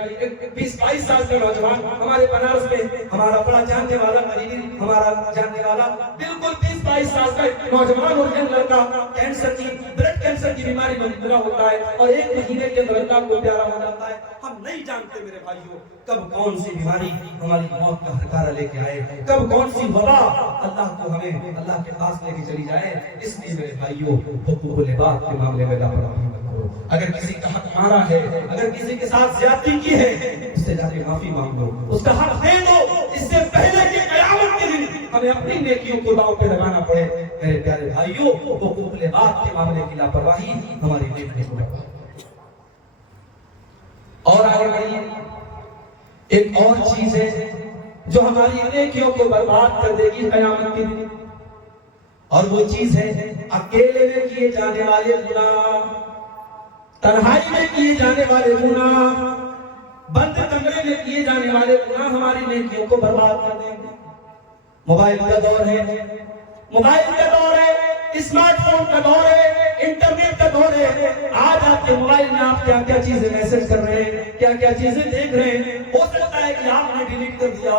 20-22 سال کا نوجوان ہمارے بنارس میں، ہمارا بڑا جاننے والا قریبی، ہمارا جاننے والا بالکل 20-22 سال کا نوجوان اور ینگ لڑکا کینسر کی، بلڈ کینسر کی بیماری میں مبتلا ہوتا ہے، اور 1 مہینے کے اندر اللہ کو پیارا ہو جاتا ہے۔ ہم نہیں جانتے میرے بھائیوں کب کون سی بیماری ہماری موت کا ہتھیار لے کے آئے، کب کون سی وبا اللہ کو ہمیں اللہ کے پاس لے کے چلی جائے۔ اس لیے میرے بھائیوں، حقوق العباد کے معاملے میں لاپرواہی مت کرو۔ دو. اگر کسی کا حق مارا ہے, اگر کسی کے ساتھ زیادتی کی ہے, اس سے جا کے معافی مانگ لو, اس کا حق دے دو, اس سے پہلے کہ قیامت کے دن ہمیں اپنی نیکیوں کو داؤ پہ لگانا پڑے. میرے پیارے بھائیوں, حقوق العباد کے معاملے کی لاپرواہی ہماری نیکی کو برباد. اور آگے بڑھیے, ایک اور چیز ہے جو ہماری نیکیوں کو برباد کر دے گی قیامت کے دن, اور وہ چیز ہے اکیلے میں کیے جانے والے گناہ, تنہائی میں کیے جانے والے گناہ, بند کمرے میں کیے جانے والے گناہ ہماری نیکیوں کو برباد کر دیں گے. موبائل کا دور ہے, موبائل کا دور ہے, اسمارٹ فون کا دور ہے, انٹرنیٹ کا دور ہے. آج آپ کے موبائل میں آپ کیا کیا چیزیں میسج کر رہے ہیں, کیا کیا چیزیں دیکھ رہے ہیں. ہو سکتا ہے کہ آپ نے ڈیلیٹ کر دیا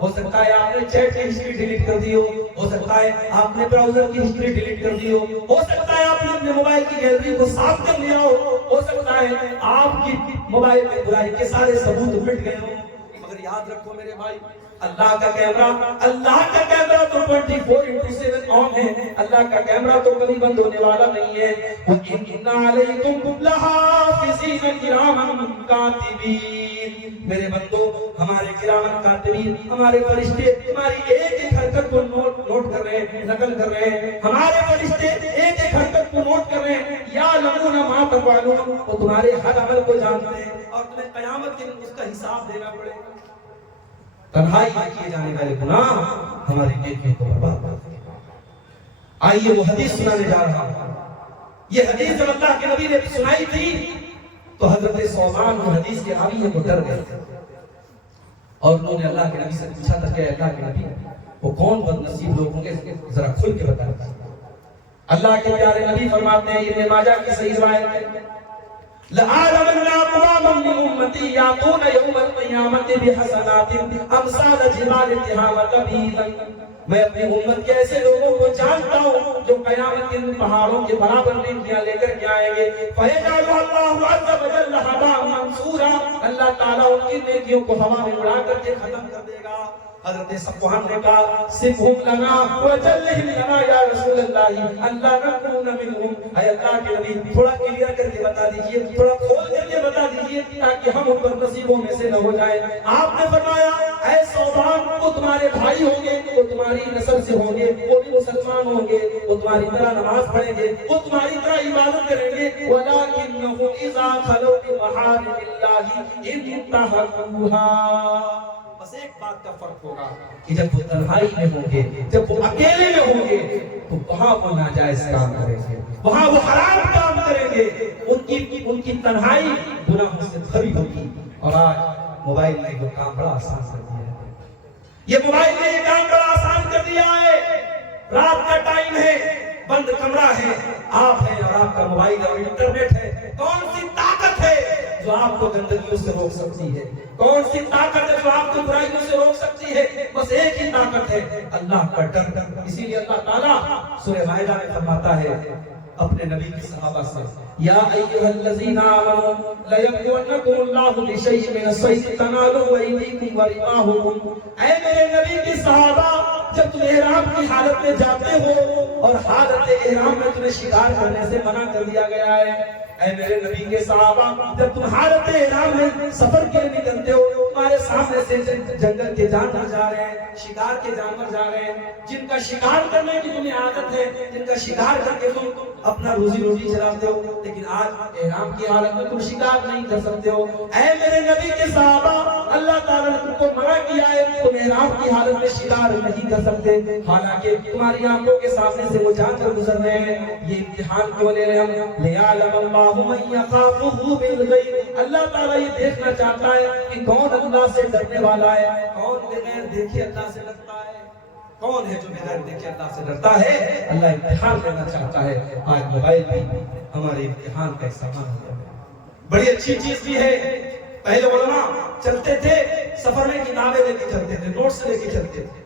ہو سکتا ہے آپ نے چیٹ کی ہسٹری ڈیلیٹ کر دی ہو سکتا ہے آپ نے براؤزر کی ہسٹری ڈیلیٹ کر دی ہو سکتا ہے آپ نے اپنے موبائل کی گیلری کو صاف کر لیا ہو سکتا ہے آپ کی موبائل میں برائی کے سارے ثبوت مٹ گئے ہوں. مگر یاد رکھو میرے بھائی, اللہ کا کیمرہ تو 24/7 آن ہے. اللہ کا کیمرہ تو کبھی بند ہونے والا نہیں ہے. وَإِنَّ عَلَيْكُمْ لَحَافِظِينَ كِرَامًا كَاتِبِينَ. میرے بندو, ہمارے کرامن کاتبین, ہمارے فرشتے ہماری ایک ایک حرکت کو نوٹ کر رہے ہیں, نقل کر رہے ہیں. ہمارے فرشتے ایک ایک حرکت کو نوٹ کر رہے ہیں. یَعْلَمُونَ مَا تَفْعَلُونَ, وہ تمہارے ہر عمل کو جانتے ہیں اور تمہیں قیامت کے دن اس کا حساب دینا پڑے گا. تنہائی میں کیے جانے والے گناہ ہماری نیکیوں کو برباد کر دیں گے. آئیے وہ حدیث سنانے جا رہا ہوں. یہ حدیث جب اللہ کے نبی نے سنائی تھی تو حضرت ثوبان جو حدیث کے راوی ہیں وہ ڈر گئے تھے اور انہوں نے اللہ کے نبی سے پوچھا تھا کہ اللہ کے نبی وہ کون بد نصیب لوگ ہوں گے, ذرا کھل کے بتائیں. اللہ کے پیارے نبی فرماتے ہیں, ابن ماجہ کی صحیح روایت ہے, لَأَعْلَمَنَّ أَقْوَامًا مِّنْ أُمَّتِي يَأْتُونَ يَوْمَ الْقِيَامَةِ بِحَسَنَاتٍ أَمْثَالَ جِبَالِ تِهَامَةَ بِيضًا. میں اپنی امت کے ایسے لوگوں کو جانتا ہوں جو قیامت کے پہاڑوں کے برابر نیکیاں لے کر کے آئیں گے. فَيَجْعَلُ اللَّهُ عَزَّ وَجَلَّ هَبَاءً مَّنثُورًا. اللہ تعالیٰ ان کی نیکیوں کو ہوا میں اڑا کر کے ختم کر دے گا. حضرت صفوان نے کہا, سبہم لنا وجلہم لنا یا رسول اللہ اللہ نکون منہم. اے اللہ کے نبی, تھوڑا کلیئر کر کے بتا دیجئے, تھوڑا کھول کر کے بتا دیجئے تاکہ ہم ان پر نصیبوں میں سے نہ ہو جائیں. آپ نے فرمایا, اے ثوبان, وہ تمہارے بھائی ہوں گے, وہ تمہاری نسل سے ہوں گے, وہ بھی مسلمان ہوں گے, وہ تمہاری طرح نماز پڑھیں گے, وہ تمہاری طرح عبادت کریں گے. وَلَكِنَّهُمْ إِذَا خَلَوْا بِمَحَارِمِ اللَّهِ انتهكوها. بس ایک بات کا فرق ہوگا کہ جب وہ تنہائی میں ہوں گے, جب وہ اکیلے میں ہوں گے, تو وہاں وہ ناجائز کام کریں گے, وہاں وہ حرام کام کریں گے. ان کی تنہائی گناہوں سے بھری ہوگی. اور آج موبائل نے وہ کام بڑا آسان کر دیا ہے. یہ موبائل نے یہ کام بڑا آسان کر دیا ہے. رات کا ٹائم ہے, بند کمرہ ہے, آپ ہیں اور آپ کا موبائل اور انٹرنیٹ ہے. کون سی طاقت ہے جو آپ کو گندگیوں سے روک سکتی ہے؟ کون سی طاقت ہے جو آپ کو برائیوں سے روک سکتی ہے؟ بس ایک ہی طاقت ہے, اللہ کا ڈر. اسی لیے اللہ تعالیٰ سورہ مائدہ میں فرماتا ہے اپنے نبی کے صحابہ سے, یا ایھا الذین آمنوا لیبلونکم اللہ بشیء من الصید تنالوا ایدیکم ورماحکم. اے میرے نبی کے صحابہ, جب تم احرام کی حالت میں جاتے ہو اور حالت احرام میں تمہیں شکار کرنے سے منع کر دیا گیا ہے, اے میرے نبی کے صحابہ, جب تم حالت احرام میں سفر کے لیے نکلتے ہو, تمہارے سامنے سے جنگل کے جانور جا رہے ہیں, شکار کے جانور جا رہے ہیں, جن کا شکار کرنے کی تمہیں عادت ہے, جن کا شکار کر کے تم اپنا روزی روٹی چلاتے ہو, لیکن آج احرام کی حالت میں تم شکار نہیں کر سکتے ہو. اے میرے نبی کے صحابہ, اللہ تعالیٰ نے تم کو منع کیا ہے, تم احرام کی حالت میں شکار نہیں کر سکتے, حالانکہ تمہاری آنکھوں کے سامنے سے وہ جانور گزر رہے ہیں. یہ امتحان کیوں لے رہے ہیں ہم؟ لِيَعْلَمَ اللَّهُ مَن يَخَافُهُ بِالْغَيْبِ. اللہ تعالیٰ یہ دیکھنا چاہتا ہے کہ کون اللہ سے ڈرنے والا ہے, کون بغیر دیکھے اللہ سے ڈرتا ہے, کون ہے جو بغیر دیکھے اللہ سے ڈرتا ہے. اللہ امتحان لینا چاہتا ہے. آج موبائل بھی ہمارے امتحان کا ایک سامان ہو گیا. بڑی اچھی چیز بھی ہے. پہلے علماء چلتے تھے, سفر میں کتابیں لے کے چلتے تھے, نوٹس لے کے چلتے تھے.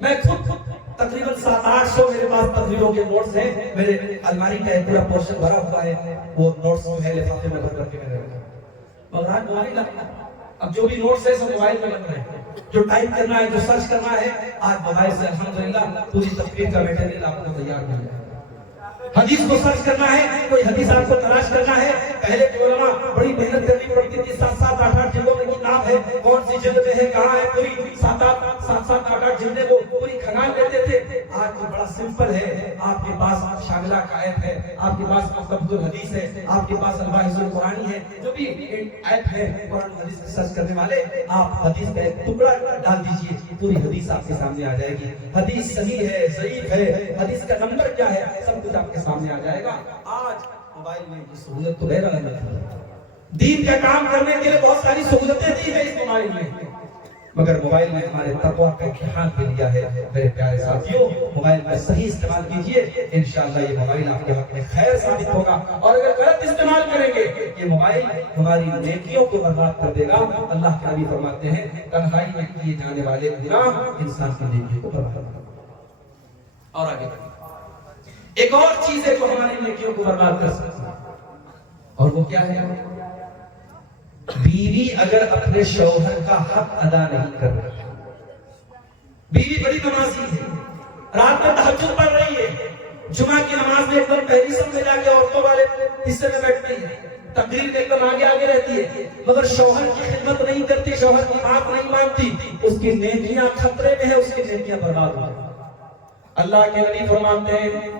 میں خود تقریباً 700-800 میرے پاس تقریروں کے نوٹس ہیں. میرے الماری کا ایک پورا پورشن بھرا ہوا ہے, وہ نوٹس میں لفافے میں بھر کر کے میں رکھا. مگر آج موبائل اب جو بھی نوٹس ہے سب موبائل میں لگ رہے ہیں. جو ٹائپ کرنا ہے, جو سرچ کرنا ہے, آج موبائل سے الحمدللہ پوری تقریر کا میٹیریل آپ کو تیار مل جائے گا. حدیث کو سرچ کرنا ہے، کوئی حدیث آپ کو تلاش کرنا ہے، پہلے کے علماء بڑی محنت کرنی پڑتی تھی، 7-7 8-8 جلدوں میں کتاب ہے، کون سی جلد میں ہے، کہاں ہے، پوری 7-7 8-8 جلدیں کو پوری کھنگال لیتے تھے۔ آج تو بڑا سمپل ہے، آپ کے پاس شاملہ کا ایپ ہے، آپ کے پاس مکتبۃ الحدیث ہے، آپ کے پاس الباحث القرآنی ہے، جو بھی ایپ ہے قرآن حدیث کی سرچ کرنے والے، آپ حدیث کا ایک ٹکڑا ڈال دیجئے، پوری حدیث آپ کے سامنے آ جائے گی۔ حدیث صحیح ہے، ضعیف ہے، حدیث کا نمبر کیا ہے، سب کچھ آپ کے سامنے آ جائے گا۔ آج موبائل میں یہ سہولت تو غیر عالم ہے، دین کا کام کرنے کے لیے بہت ساری سہولتیں دی ہیں اس موبائل میں، مگر موبائل میں ہمارے تقویٰ کا امتحان بھی لیا ہے۔ میرے پیارے ساتھیوں، موبائل کا صحیح استعمال کیجئے، انشاءاللہ یہ موبائل آپ کے حق میں خیر ثابت ہوگا، اور اگر غلط استعمال کریں گے یہ موبائل ہماری نیکیوں کو برباد کر دے گا۔ اللہ کے نبی فرماتے ہیں تنہائی میں کیے جانے والے گناہ انسان کی نیکیوں کو برباد کر دے گا۔ اور آگے ایک اور چیز ہے جو ہماری نیکیوں کو برباد کر سکتی ہے، اور وہ کیا ہے؟ بیوی اگر اپنے شوہر کا حق ادا نہیں کر رہی، بیوی بڑی نمازی ہے، رات میں تہجد پڑھ رہی ہے، جمعہ کی نماز میں ایک دم پہلی صف میں جا کے عورتوں والے حصے میں بیٹھتی ہے، تقریر کے ایک دم آگے آگے رہتی ہے، مگر شوہر کی خدمت نہیں کرتی، شوہر کی بات نہیں مانتی، اس کی نیکیاں خطرے میں ہے، اس کی نیکیاں برباد ہو جائیں۔ اللہ کے نبی فرماتے ہیں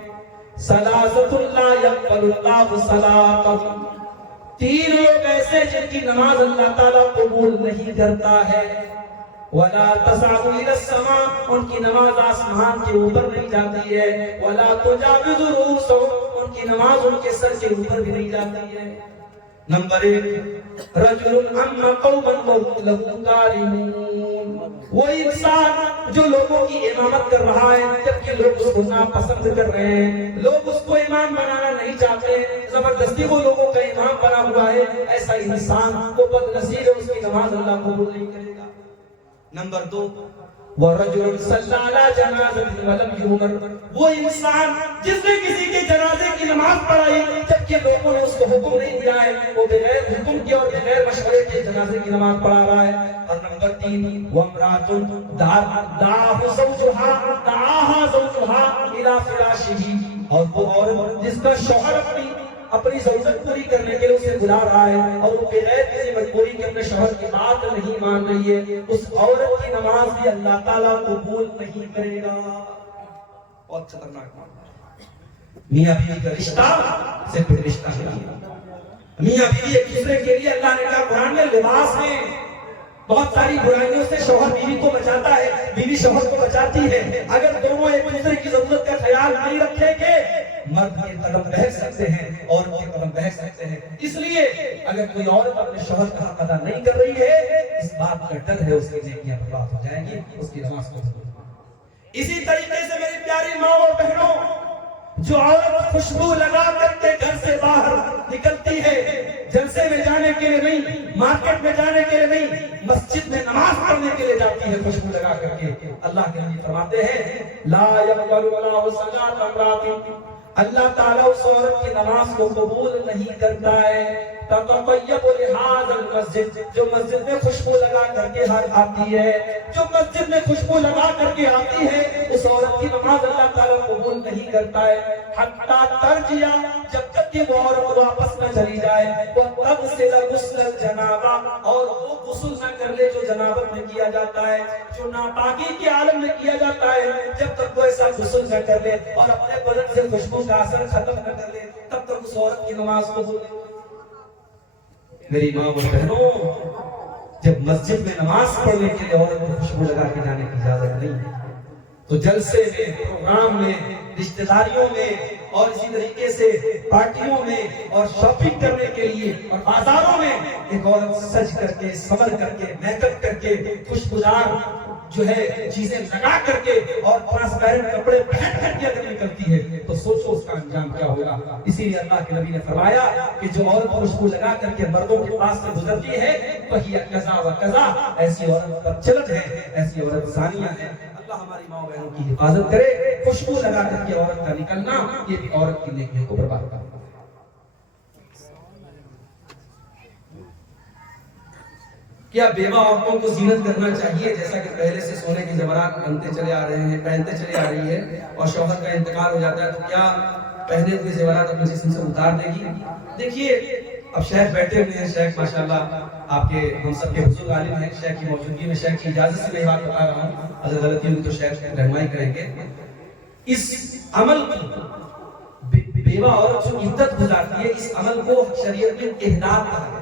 ثلاثۃ لا يقبل اللہ صلاتهم، 3 لوگ ایسے جن کی نماز اللہ تعالیٰ قبول نہیں کرتا ہے، ولا تصعد الى السماء، ان کی نماز آسمان کے اوپر نہیں جاتی ہے، ولا تجاوز رؤوسهم، ان کی نماز ان کے سر کے اوپر بھی نہیں جاتی ہے۔ نمبر 1 رجل عم قوما وهم له كارهون، وہ انسان جو لوگوں کی امامت کر رہا ہے جبکہ لوگ اس کو ناپسند کر رہے ہیں، لوگ اس کو امام بنانا نہیں چاہتے، زبردستی وہ لوگوں کا امام بنا ہوا ہے، ایسا انسان کو بدنصیب ہے، اس کی نماز اللہ قبول نہیں کرے گا۔ نمبر 2 وَرَجُلٌ صَلَّى عَلَى جَنَازَةٍ وَلَمْ يُؤْمَرْ، وہ انسان جس نے کسی کے جنازے کی نماز پڑھائی جبکہ لوگوں نے اس کو حکم نہیں دیا ہے، وہ بغیر حکم کے اور بغیر مشورے کے جنازے کی نماز پڑھا رہا ہے۔ اور نمبر 3 وَامْرَأَةٌ دَعَاهَا زَوْجُهَا إِلَى فِرَاشِهِ، اور وہ عورت جس کا شوہر اپنی ضرورت پوری کرنے کے لیے اسے بلا رہا ہے اور وہ بغیر کسی مجبوری کے اپنے شوہر کی بات نہیں مان رہی ہے، اس عورت کی نماز بھی اللہ تعالیٰ قبول نہیں کرے گا۔ بہت خطرناک بات، میاں بیوی کا رشتہ صرف رشتہ نہیں ہے، میاں بیوی ایک دوسرے کے لیے اللہ نے کہا قرآن میں لباس میں، بہت ساری برائیوں سے شوہر بیوی کو بچاتا ہے، بیوی شوہر کو بچاتی ہے۔ اگر دونوں ایک دوسرے کی ضرورت کا خیال نہیں رکھیں گے مرد کے قدم بہک سکتے ہیں، عورت کے قدم بہک سکتے ہیں۔ اس لیے اگر کوئی عورت اپنے شوہر کا حق ادا نہیں کر رہی ہے، اس بات کا ڈر ہے اس کی نیکیاں برباد ہو جائیں گی، اس کی نماز کو۔ اسی طریقے سے میری پیاری ماں اور بہنوں، جو عورت خوشبو لگا کر کے گھر سے باہر نکلتی ہے، جلسے میں جانے کے لیے نہیں، مارکیٹ میں جانے کے لیے نہیں، مسجد میں نماز پڑھنے کے لیے جاتی ہے خوشبو لگا کر کے، اللہ کے نبی فرماتے ہیں لا يقبل اللہ صلاۃ امرأۃ، اللہ تعالیٰ اس عورت کی نماز کو قبول نہیں کرتا ہے تطیب لہذا المسجد، جو مسجد میں خوشبو لگا کر کے آتی ہے، جو مسجد میں خوشبو لگا کر کے آتی ہے، اس عورت کی نماز اللہ تعالیٰ قبول نہیں کرتا ہے حتی ترجع، جب تک کہ وہ عورت واپس نہ چلی جائے، وتغسل غسل الجنابہ، اور وہ غسل نہ کر لے جو جنابت میں کیا جاتا ہے، جو ناپاکی کے عالم میں کیا جاتا ہے، جب تک وہ ایسا غسل نہ کر لے اور اپنے بدن سے خوشبو کا اثر ختم نہ کر لے، تب تک اس عورت کی نماز قبول نہیں۔ میری ماں اور بہنوں، جب مسجد میں نماز پڑھنے کے لیے عورت کو خوشبو لگا کے جانے کی اجازت نہیں ہے، تو جلسے میں، پروگرام میں، رشتہ داریوں میں اور اسی طریقے سے پارٹیوں میں اور شاپنگ کرنے کے لیے اور بازاروں میں ایک عورت سج کر کے، سنور کر کے، میک اپ کر کے، خوشبودار جو ہے چیزیں لگا کر کے اور ٹرانسپیرنٹ کپڑے پہن کر کے اگر نکلتی ہے تو سوچو اس کا انجام کیا ہوگا۔ اسی لیے اللہ کے نبی نے فرمایا کہ جو عورت خوشبو لگا کر کے مردوں کے پاس سے گزرتی ہے وہی قضا و قضا، ایسی عورت بدچلن ہے، ایسی عورت زانیہ ہے۔ اللہ ہماری ماں بہنوں کی حفاظت کرے۔ خوشبو لگا کر کے عورت کا نکلنا یہ بھی عورت کی نیکیوں کو برباد کرتا ہے۔ کیا بیوہ عورتوں کو زینت کرنا چاہیے جیسا کہ پہلے سے سونے کے زیورات بنتے چلے آ رہے ہیں، پہنتے چلے آ رہی ہے، اور شوہر کا انتقال ہو جاتا ہے تو کیا پہنے ہوئے زیورات اپنے جسم سے اتار دے گی؟ دیکھیے اب شیخ بیٹھے ہوئے ہیں، شیخ ماشاءاللہ آپ کے ہم سب کے حضور عالم ہیں، شیخ کی موجودگی میں شیخ کی اجازت سے میں بات بتا رہا ہوں، اگر غلطی ہوئی تو شیخ رہنمائی کریں گے۔ اس عمل کی بیوہ عورت جو عدت گزارتی ہے، اس عمل کو شریعت میں احداث کہا ہے۔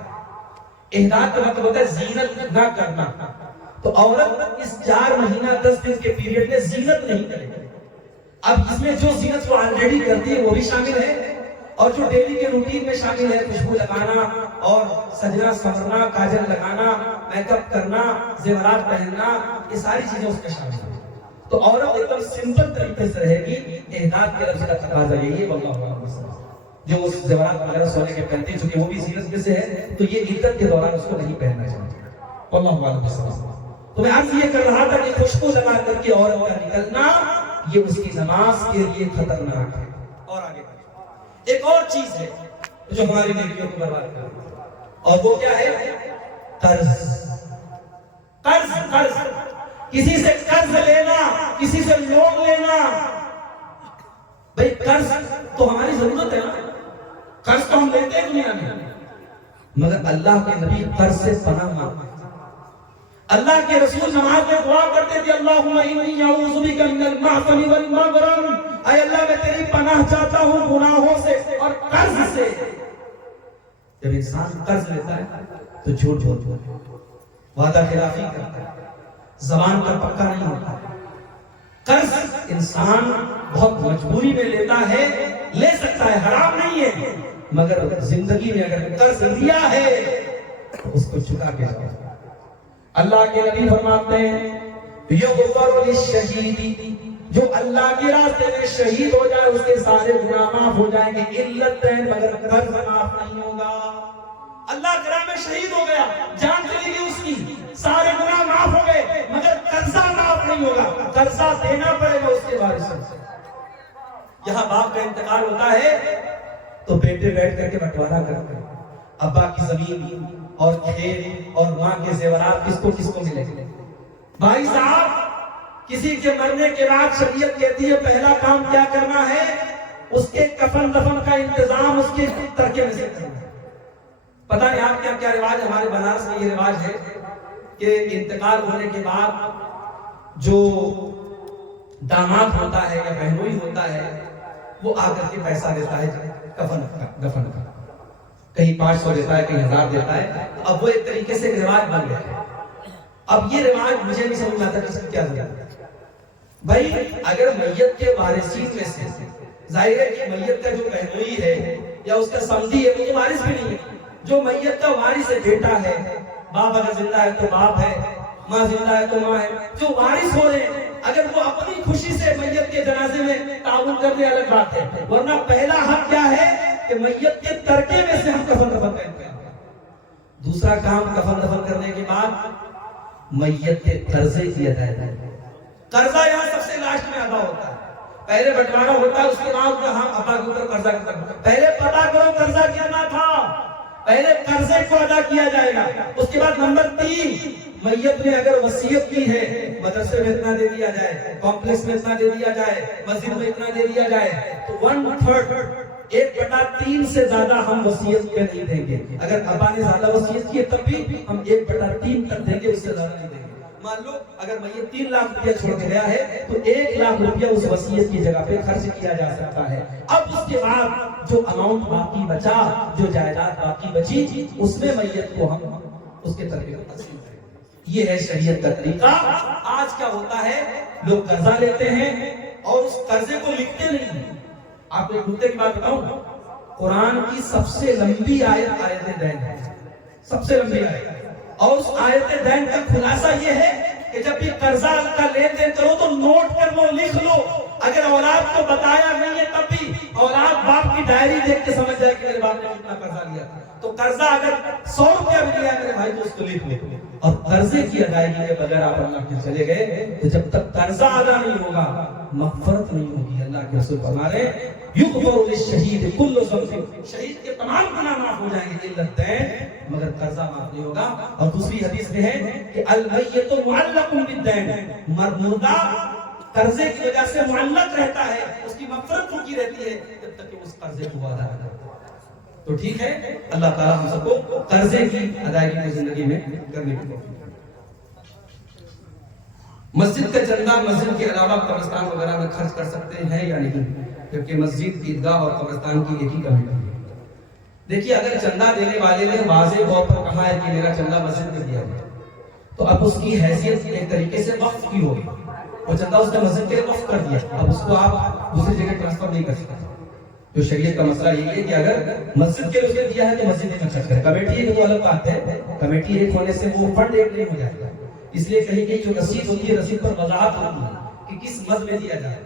احداث کا مطلب ہوتا ہے زینت نہ کرنا، تو عورت اس 4 مہینہ 10 دن کے پیریڈ میں زینت نہیں کرے گی۔ اب اس میں جو زینت وہ آلریڈی کرتی ہے وہ بھی شامل ہے، اور جو ڈیلی کے روٹین میں شامل ہے، خوشبو لگانا اور سجنا سنورنا، کاجل لگانا، میک اپ کرنا، زیورات پہننا، یہ ساری چیزیں اس میں شامل ہیں۔ تو عورت ایک دم سمپل طریقے سے رہے گی، احداث کے لفظ کا تقاضا یہی ہے، واللہ اعلم۔ جو اس زیورات وغیرہ سونے کے پہنتے ہیں چونکہ وہ بھی زینت میں سے ہے، تو یہ عدت کے دوران اس کو نہیں پہننا چاہیے، واللہ اعلم۔ تو میں عرض یہ کر رہا تھا کہ خوشبو لگا کر کے عورت کا نکلنا یہ اس کی نماز کے لیے خطرناک ہے۔ اور آگے ایک اور چیز ہے جو ہماری نیکیوں کو برباد کرتی ہے، اور وہ کیا ہے؟ قرض۔ قرض کسی سے قرض لینا، کسی سے لون لینا۔ بھئی قرض تو ہماری ضرورت ہے نا، قرض تو ہم لیتے ہیں دنیا میں، مگر اللہ کے نبی قرض سے پناہ مانگتے ہیں۔ اللہ کے رسول نماز میں دعا کرتے تھے، اللہم انی اعوذ بک من المعصم والمغرم، اے اللہ میں تیری پناہ چاہتا ہوں گناہوں سے اور قرض سے۔ جب انسان قرض لیتا ہے تو جھوٹ بولتا ہے، وعدہ خلافی کرتا ہے، زبان کا پکا نہیں ہوتا ہے۔ قرض انسان بہت مجبوری میں لیتا ہے، لے سکتا ہے، حرام نہیں ہے، مگر زندگی میں اگر قرض لیا ہے تو اس کو چکا کے جاؤ۔ اللہ کے نبی فرماتے ہیں یغفر للشہید، جو اللہ کے راستے میں شہید ہو جائے اس کے سارے گناہ معاف ہو جائیں گے، علت ہے مگر قرض معاف نہیں ہوگا۔ اللہ کے راہ میں شہید ہو گیا، جان چلی گئی اس کی، سارے گناہ معاف ہو گئے، مگر قرضہ معاف نہیں ہوگا، قرضہ دینا پڑے گا اس کے وارثوں سے۔ یہاں باپ کا انتقال ہوتا ہے تو بیٹے بیٹھ کر کے بٹوارا کرتے ہیں، ابا کی زمین اور کھیت اور ماں کے زیورات کس کو ملے گے؟ بھائی صاحب کسی کے مرنے کے بعد شریعت کہتی ہے پہلا کام کیا کرنا ہے؟ اس کے کفن دفن کا انتظام اس کے ترکے میں سے کرنا ہے۔ پتہ نہیں آپ کیا کیا رواج، ہمارے بنارس میں یہ رواج ہے کہ انتقال ہونے کے بعد جو داماد ہوتا ہے یا بہنوئی ہوتا ہے وہ آ کر کے پیسہ دیتا ہے کفن دفن کا، کہیں 500 دیتا ہے، کہیں 1000 دیتا ہے۔ اب وہ ایک طریقے سے ایک رواج بن گیا ہے۔ اب یہ رواج مجھے نہیں سمجھ آتا کہ اس کی کیا ضرورت ہے۔ بھائی اگر میت کے وارثین میں سے ظاہر ہے کہ میت کا جو بہنوئی ہے یا اس کا سمدھی ہے وہ تو وارث بھی نہیں ہے، جو میت کا وارث ہے بیٹا ہے، باپ اگر زندہ ہے تو باپ ہے، ماں زندہ ہے تو ماں ہے، جو وارث ہو رہے ہیں اگر وہ اپنی خوشی سے میت کے جنازے میں تعاون کر دے الگ بات ہے، ورنہ پہلا حق کیا ہے کہ میت کے ترکے میں سے ہم کفن دفن کرتے ہیں۔ دوسرا کام کفن دفن کرنے کے بعد میت کے قرضے کی ادائیگی۔ قرضہ یہاں سب سے لاسٹ میں ادا ہوتا ہے، پہلے بٹوارا ہوتا ہے، اس کے بعد ہم ابا کے اوپر قرضہ کرنا، پہلے پتہ کرو قرضہ کتنا تھا، پہلے قرضے کو ادا کیا جائے گا۔ اس کے بعد نمبر 3، میت نے اگر وصیت کی ہے مدرسے میں اتنا دے دیا جائے، کمپلیکس میں اتنا دے دیا جائے، مسجد میں اتنا دے دیا جائے، تو 1/3 1/3 سے زیادہ ہم وصیت پہ نہیں دیں گے۔ اگر ابا نے زیادہ وصیت کی ہے تب بھی ہم 1/3 تک دیں گے، اس سے زیادہ نہیں دیں گے۔ مان لو اگر میت 3 لاکھ روپیہ چھوڑ کے گیا ہے تو 1 لاکھ روپیہ اس وصیت کی جگہ پہ خرچ کیا جا سکتا ہے۔ اب اس کے بعد جو اماؤنٹ باقی بچا، جو جائیداد باقی بچی، اس میں میت کو ہم اس کے طرف تقسیم کریں۔ یہ ہے شریعت کا طریقہ۔ آج کیا ہوتا ہے، لوگ قرضہ لیتے ہیں اور اس قرضے کو لکھتے نہیں ہیں۔ آپ کو ایک نکتے کی بات بتاؤں، قرآن کی سب سے لمبی آیت آیت دین ہے، سب سے لمبی آیت، اور اس آیت دین کا خلاصہ یہ ہے کہ جب بھی قرضہ کا لین دین کرو تو نوٹ کر لو، لکھ لو۔ اگر اولاد کو بتایا نہیں ہے تب بھی اولاد باپ کی ڈائری دیکھ کے سمجھ جائے کہ میرے باپ نے کتنا قرضہ لیا تھا۔ تو قرضہ اگر 100 روپیہ بھی لیا ہے میرے بھائی تو اس کو لکھ لو۔ اور قرضے کی ادائیگی کے بغیر آپ اللہ کے چلے گئے تو جب تک قرضہ ادا نہیں ہوگا مغفرت نہیں ہوگی، اللہ اللہ کے رسول فرما رہے ہیں یغفر للشہید کل ذنب، شہید کے تمام گناہ معاف ہو جائیں گے الا الدین، مگر قرضہ معاف نہیں ہوگا۔ اور دوسری حدیث میں ہے کہ المیت معلق بالدین، مردہ قرضے کی وجہ سے معلق رہتا ہے، اس کی مغفرت رکی رہتی ہے جب تک کہ اس قرضے کو ادا نہ کرتا۔ تو ٹھیک ہے، اللہ تعالیٰ ہم سب کو قرضے کی ادائیگی کی زندگی میں کرنے کی توفیق۔ مسجد کا چندہ مسجد کے علاوہ قبرستان وغیرہ میں خرچ کر سکتے ہیں یا نہیں، جبکہ مسجد، عیدگاہ اور قبرستان کی ایک ہی کمیٹی ہے۔ دیکھیے اگر چندہ دینے والے نے واضح طور پر کہا ہے کہ میرا چندہ مسجد میں دیا گیا، تو اب اس کی حیثیت ایک طریقے سے وقف کی ہوگی، وہ چندہ اس نے مسجد کے لیے وقف کر دیا، اب اس کو آپ دوسری جگہ ٹرانسفر نہیں کر سکتے۔ جو شریعت کا مسئلہ یہ ہے کہ اگر مسجد کے لیے دیا ہے تو مسجد میں خرچ کرے، کمیٹی ایک تو الگ بات ہے، کمیٹی ایک ہونے سے وہ فنڈ ایک نہیں ہو جائے گا، اس لیے کہیں کہ جو رسید ہوتی ہے رسید پر وضاحت ہوتی ہے کہ کس مد میں دیا جائے گا۔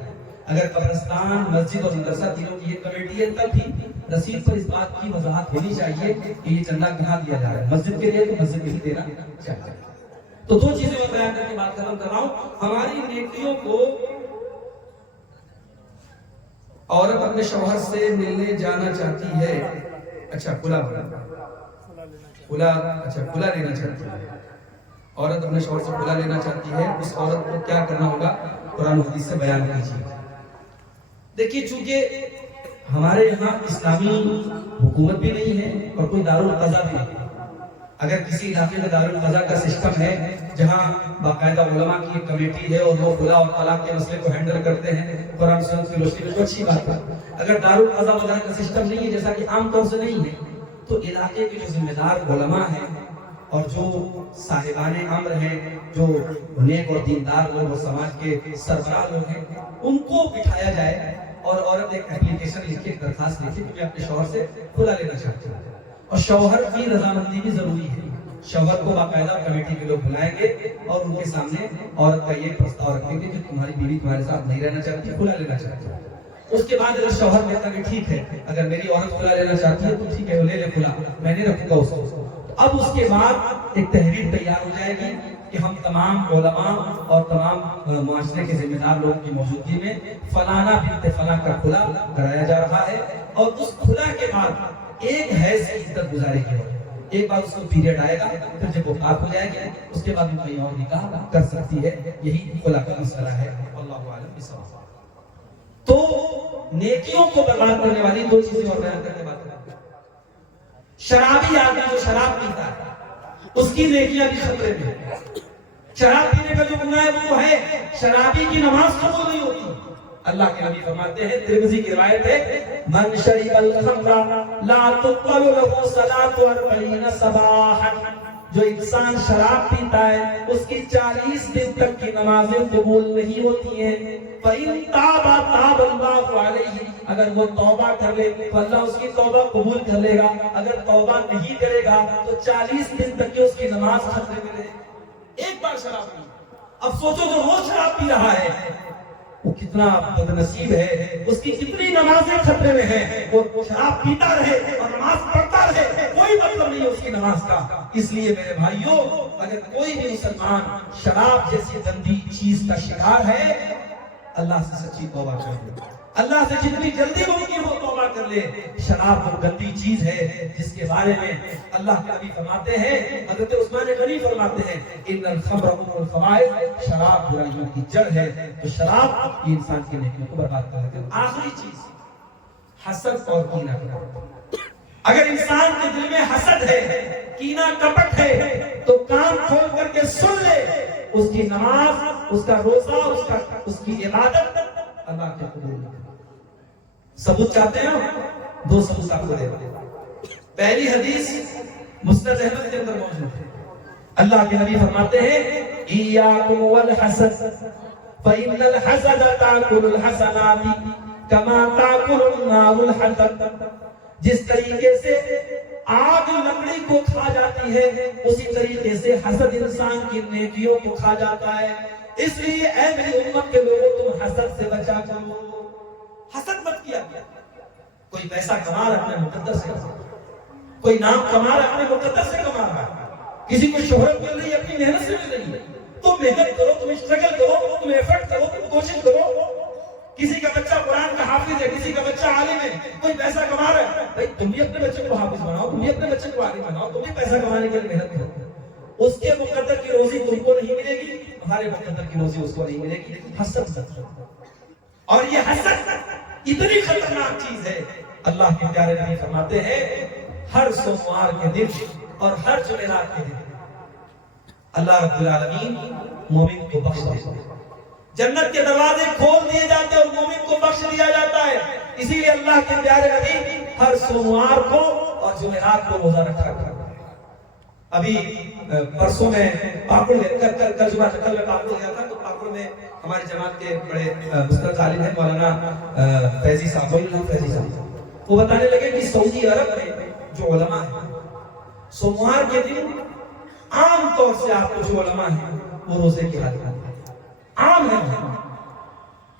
اگر قبرستان، مسجد اور مدرسہ تینوں کی ایک کمیٹی ہے تب بھی رسید پر اس بات کی وضاحت ہونی چاہیے کہ یہ چندہ کہاں دیا جا رہا ہے، مسجد کے لیے تو مسجد میں ہی دینا چاہیے۔ تو دو چیزیں میں بیان کر کے بات ختم کر رہا ہوں۔ ہماری نیکیوں کو عورت اپنے شوہر سے ملنے جانا چاہتی ہے، اچھا کھلا لینا چاہتی ہے، عورت اپنے شوہر سے کھلا لینا چاہتی ہے، اس عورت کو کیا کرنا ہوگا، قرآن و حدیث سے بیان کیجیے۔ دیکھیے چونکہ ہمارے یہاں اسلامی حکومت بھی نہیں ہے اور کوئی دارالقضا بھی نہیں، اگر کسی علاقے میں دارالقضا کا سسٹم ہے جہاں باقاعدہ علماء کی ایک کمیٹی ہے اور وہ خلا اور طلاق کے مسئلے کو ہینڈل کرتے ہیں قرآن سنت کی روشنی میں، تو اچھی بات ہے۔ اگر دارالقضا وغیرہ کا سسٹم نہیں ہے، جیسا کہ عام طور سے نہیں ہے، تو علاقے کے جو ذمہ دار علماء ہیں اور جو صاحبان امر ہیں، جو نیک اور دیندار لوگ اور سماج کے سربراہ لوگ ہیں، ان کو بٹھایا جائے اور عورت ایک اپلیکیشن لکھے، ایک درخواست لکھے کہ میں اپنے شوہر سے کھلا لینا چاہتی ہوں، اور شوہر کی رضامندی بھی ضروری ہے۔ شوہر کو باقاعدہ کمیٹی کے لوگ بلائیں گے اور ان کے سامنے عورت کا یہ پرستاؤ رکھیں گے کہ تمہاری بیوی تمہارے ساتھ نہیں رہنا چاہتی، کھلا لینا چاہتی ہے۔ اس کے بعد اگر شوہر کہتا ہے کہ ٹھیک ہے، اگر میری عورت کھلا لینا چاہتی ہے تو ٹھیک ہے، وہ لے لے کھلا، میں نہیں رکھوں گا اس کو۔ اب اس کے بعد ایک تحریر تیار ہو جائے گی کہ ہم تمام علماء اور تمام معاشرے کے ذمہ دار لوگوں کی موجودگی میں فلانا بنت فلاں کا کھلا کرایا جا رہا ہے، اور اس کھلا کے بعد ایک حیض کی عدت گزارے گی، ایک بار اس کو پیریڈ آئے گا، پھر جب وہ پاک ہو جائے گی اس کے بعد وہ کہیں اور نکاح کر سکتی ہے۔ یہی کھلا کا مسئلہ ہے، اللہ اعلم بالصواب۔ تو نیکیوں کو برباد کرنے والی دو چیزیں اور بیان کرنے بات کرتے ہیں۔ شرابی آدمی جو شراب پیتا ہے اس کی نیکیاں بھی خطرے میں ہیں۔ شراب پینے کا جو گناہ ہے وہ ہے شرابی کی نماز قبول نہیں ہوتی۔ اللہ کے نبی فرماتے ہیں، ترمذی کی روایت ہے، من شرب الخمر لا تقبل له صلاة 40 صباحا، جو انسان شراب پیتا ہے اس کی 40 دن تک کی نمازیں قبول نہیں ہوتی ہیں۔ فَإِن تَابَ تَابَ اللَّهُ عَلَيْهِ، اگر وہ توبہ کر لے تو اللہ اس کی توبہ قبول کر لے گا، اگر توبہ نہیں کرے گا تو 40 دن تک کی اس کی نماز خطرے میں رہے گی۔ ایک بار شراب پی، اب سوچو جو روز شراب پی رہا ہے وہ کتنا بد نصیب ہے، اس کی کتنی نمازیں خطرے میں ہیں۔ وہ شراب پیتا رہے اور نماز پڑھتا رہے، کوئی مطلب نہیں ہے اس کی نماز کا۔ اس لیے میرے بھائیوں، اگر کوئی بھی مسلمان شراب جیسی گندی چیز کا شکار ہے، اللہ سے سچی توبہ کر لے، اللہ سے جتنی جلدی ممکن ہو توبہ کر لے۔ شراب وہ گندی چیز ہے جس کے بارے میں اللہ کے نبی فرماتے ہیں، حضرت عثمان غنی فرماتے ہیں، ان الخمر ام الخبائث، شراب برائیوں کی جڑ ہے۔ تو شراب یہ انسان کی نیکیوں کو برباد کر دیتی ہے۔ آخری چیز حسد اور کینہ کپٹ۔ اگر انسان کے دل میں حسد ہے، کینہ کپٹ ہے، تو کان کھول کر کے سن لے، اس کی نماز، اس کا روزہ، اس کی عبادت اللہ کے قبول نہیں۔ ثبوت چاہتے ہیں؟ دو ثبوت آپ کو دے رہا ہوں۔ پہلی حدیث مسند احمد کے اندر موجود ہے، اللہ کے نبی فرماتے ہیں، ایاکم والحسد فإن الحسد تأکل الحسنات کما تأکل النار الحطب۔ جس طریقے سے آگ لکڑی کو کھا جاتی ہے، اسی طریقے سے حسد انسان کی نیکیوں کو کھا جاتا ہے۔ اس لیے اے میری امت کے لوگوں، تم حسد سے بچا کرو، حسد مت کیا۔ کوئی پیسہ کما رہا ہے اپنے مقدس سے، کوئی نام کما رہا ہے اپنے مقدس سے کما رہا ہے، کسی کو شہرت مل رہی ہے اپنی محنت سے مل رہی ہے۔ تم محنت کرو، تم اسٹرگل کرو، تم ایفرٹ کرو، تم کوشش کرو، کسی کا بچہ قرآن کا حافظ ہے، کسی کا بچہ عالم ہے، کوئی پیسہ کما رہا ہے، بھائی تم بھی اپنے بچے کو حافظ بناؤ، تم بھی اپنے بچے کو عالم بناؤ، تم بھی پیسہ کمانے کے لیے محنت کرو۔ اس کے مقدر کی روزی تم کو نہیں ملے گی، تمہارے مقدر کی روزی اس کو نہیں ملے گی۔ حسد، اور یہ حسد اتنی خطرناک چیز ہے، اللہ کے پیارے نبی فرماتے ہیں ہر سوموار کے دن اور ہر جمعرات کے دن اللہ رب العالمین مومن کو بخش دیتا ہے، جنت کے دروازے کھول دیے جاتے ہیں اور مومن کو بخش دیا جاتا ہے۔ اسی لیے اللہ کے پیارے نبی ہر سوموار کو اور جمعرات کو روزہ رکھا کرتے ہیں۔ ابھی پرسوں میں پاکڑ کل جمعہ کل میں پاکڑ گیا تھا، تو پاکڑ میں ہماری جماعت کے بڑے مستند عالم ہیں مولانا فیضی صاحب، فیضی صاحب، وہ بتانے لگے کہ سعودی عرب میں جو علماء ہیں سوموار کے دن عام طور سے آپ کو جو علماء ہیں وہ روزے کی حالت میں عام ہے۔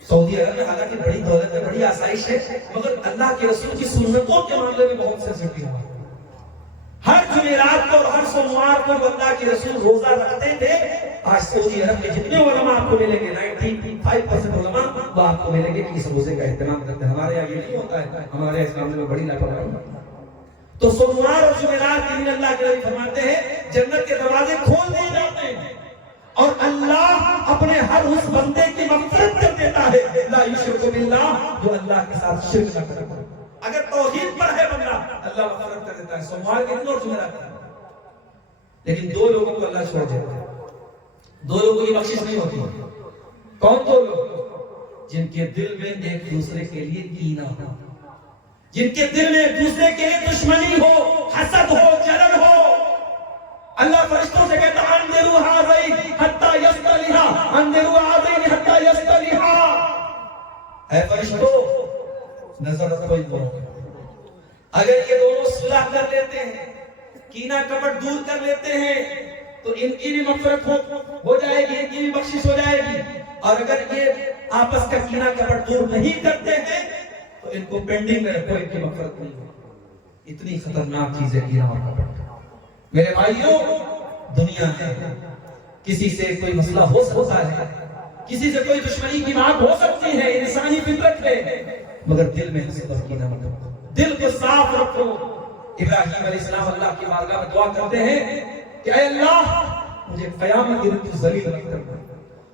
سعودی عرب میں حالانکہ بڑی دولت ہے، بڑی آسائش ہے، مگر اللہ کے رسول کی سنتوں کے معاملے میں بہت سینسٹیو ہے۔ ہر جمعرات کو اور ہر سوموار کو جو اللہ کے رسول روزہ رکھتے تھے، آج سعودی عرب کے جتنے علماء آپ کو ملیں گے 95% علماء وہ آپ کو ملیں گے کہ اس روزے کا اہتمام کرتے ہیں۔ ہمارے یہاں یہ نہیں ہوتا ہے، ہمارے اس معاملے میں بڑی لاپرواہی ہے۔ تو سوموار اور جمعرات کے دن اللہ کے نبی فرماتے ہیں جنت کے دروازے کھول دیے جاتے ہیں اور اللہ اپنے ہر اس بندے کی مغفرت کر دیتا ہے، لا یشرک باللہ، جو اللہ کے ساتھ شرک نہ کرے۔ اگر توحید پر ہے بندہ، اللہ مغفرت کر دیتا ہے سوموار کے دن اور جمعرات کے دن۔ لیکن دو لوگوں کو اللہ چھوڑ دیتا ہے، دو لوگوں کی بخشش نہیں ہوتی۔ کون دو لوگ؟ جن کے دل میں ایک دوسرے کے لیے کینہ ہو، جن کے دل میں ایک دوسرے کے لیے دشمنی ہو، حسد ہو، جلن ہو۔ اللہ فرشتوں سے کہتا ہے اندروا هذین حتی یصطلحا، اندروا هذین حتی یصطلحا، اے فرشتوں نظر رکھو ان دونوں، اگر یہ دونوں صلح کر لیتے ہیں، کینہ کپٹ دور کر لیتے ہیں، تو ان کی بھی مغفرت ہو جائے گی، ان کی بھی بخشش ہو جائے گی۔ اور اگر یہ آپس کا کینہ کپٹ دور نہیں کرتے ہیں تو ان کو پینڈنگ میں رکھو، ان کی مغفرت نہیں ہوگی۔ اتنی خطرناک چیز ہے کینہ اور کپٹ۔ میرے بھائیوں، دنیا ہے، کسی سے کوئی مسئلہ ہو سکتا ہے، کسی سے کوئی دشمنی کی بات ہو سکتی ہے، انسانی فطرت ہے، مگر دل میں حسد اور کینہ مت رکھو، دل کو صاف رکھو۔ ابراہیم علیہ السلام اللہ کی بارگاہ میں دعا کرتے ہیں کہ اے اللہ مجھے قیامت کے دن ذلیل مت کرنا،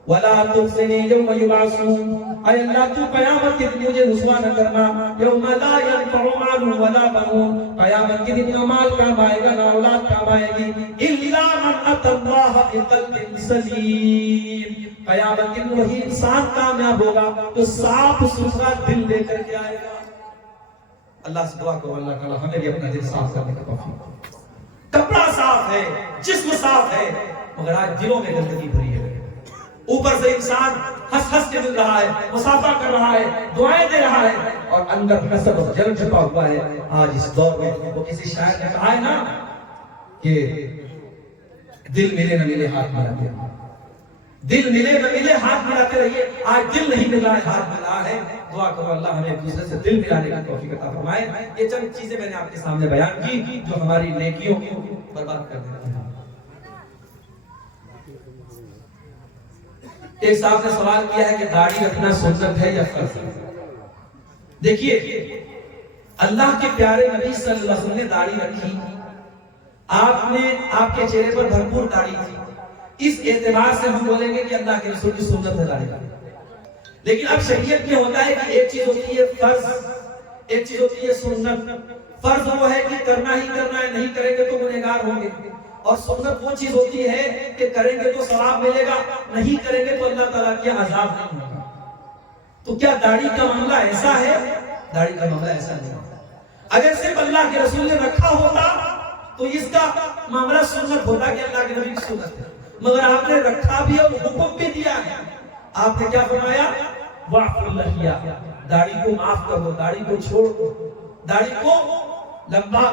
ولا تخزنی یوم یبعثون، اے اللہ تو قیامت کے دن مجھے رسوا نہ کرنا، یوم لا ینفع مال ولا بنون، قیامت کے دن نہ مال کام آئے گا نہ اولاد کام آئے گی، الا من اتى اللہ بقلب سلیم، قیامت کے دن وہی انسان کامیاب ہوگا جو صاف ستھرا دل لے کر کے آئے گا۔ اللہ سے دعا کرو اللہ تعالی ہمیں بھی اپنا دل صاف کرنے کا توفیق۔ کپڑا صاف ہے، جسم صاف ہے، مگر آج دلوں میں گندگی بھری ہے۔ اوپر سے انسان ہنس ہنس کے مل رہا ہے، مسافہ کر رہا ہے، دعائیں دے رہا ہے، اور اندر حسد اور جلن چھپا ہوا ہے۔ آج اس دور میں وہ کسی شاعر نے کہا ہے نا کہ دل ملے نہ ملے ہاتھ ملاتے رہیے، دل ملے نہ ملے ہاتھ ملاتے رہیے۔ آج دل نہیں ملا ہے، ہاتھ ملا ہے۔ دعا کرو اللہ ہمیں ایک دوسرے سے دل ملانے کی توفیق عطا فرمائے۔ یہ چند چیزیں میں نے آپ کے سامنے بیان کی جو ہماری نیکیوں کو برباد کر دیتی ہیں۔ ایک صاحب نے سوال کیا ہے کہ داڑھی رکھنا سنت ہے یا فرض ہے؟ دیکھیے، اللہ کے پیارے نبی صلی اللہ علیہ وسلم نے داڑھی رکھی، آپ کے چہرے پر بھرپور داڑھی تھی، اس اعتبار سے ہم بولیں گے کہ اللہ کے رسول کی سنت ہے داڑھی رکھنا۔ لیکن اب شریعت میں ہوتا ہے کہ ایک چیز ہوتی ہے فرض، ایک چیز ہوتی ہے سنت۔ فرض وہ ہے کہ کرنا ہی کرنا ہے، نہیں کریں گے تو گنہگار ہوں گے، اور سنت وہ چیز ہوتی ہے کہ کریں گے تو ثواب ملے گا، نہیں کریں گے تو اللہ تعالیٰ کی عذاب نہیں ہوگا۔ تو کیا داڑھی کا معاملہ ایسا ہے؟ داڑھی کا معاملہ ایسا نہیں ہے۔ اگر صرف اللہ کے رسول نے رکھا ہوتا تو اس کا معاملہ سنت ہوتا کہ اللہ کے نبی کی سنت ہے، مگر آپ نے رکھا بھی اور حکم بھی دیا ہے۔ آپ نے کیا فرمایا؟ وَاعْفُ اللَّحِيَ، داڑھی کو معاف کر دو، داڑھی کو چھوڑ دو، داڑھی کو لمبا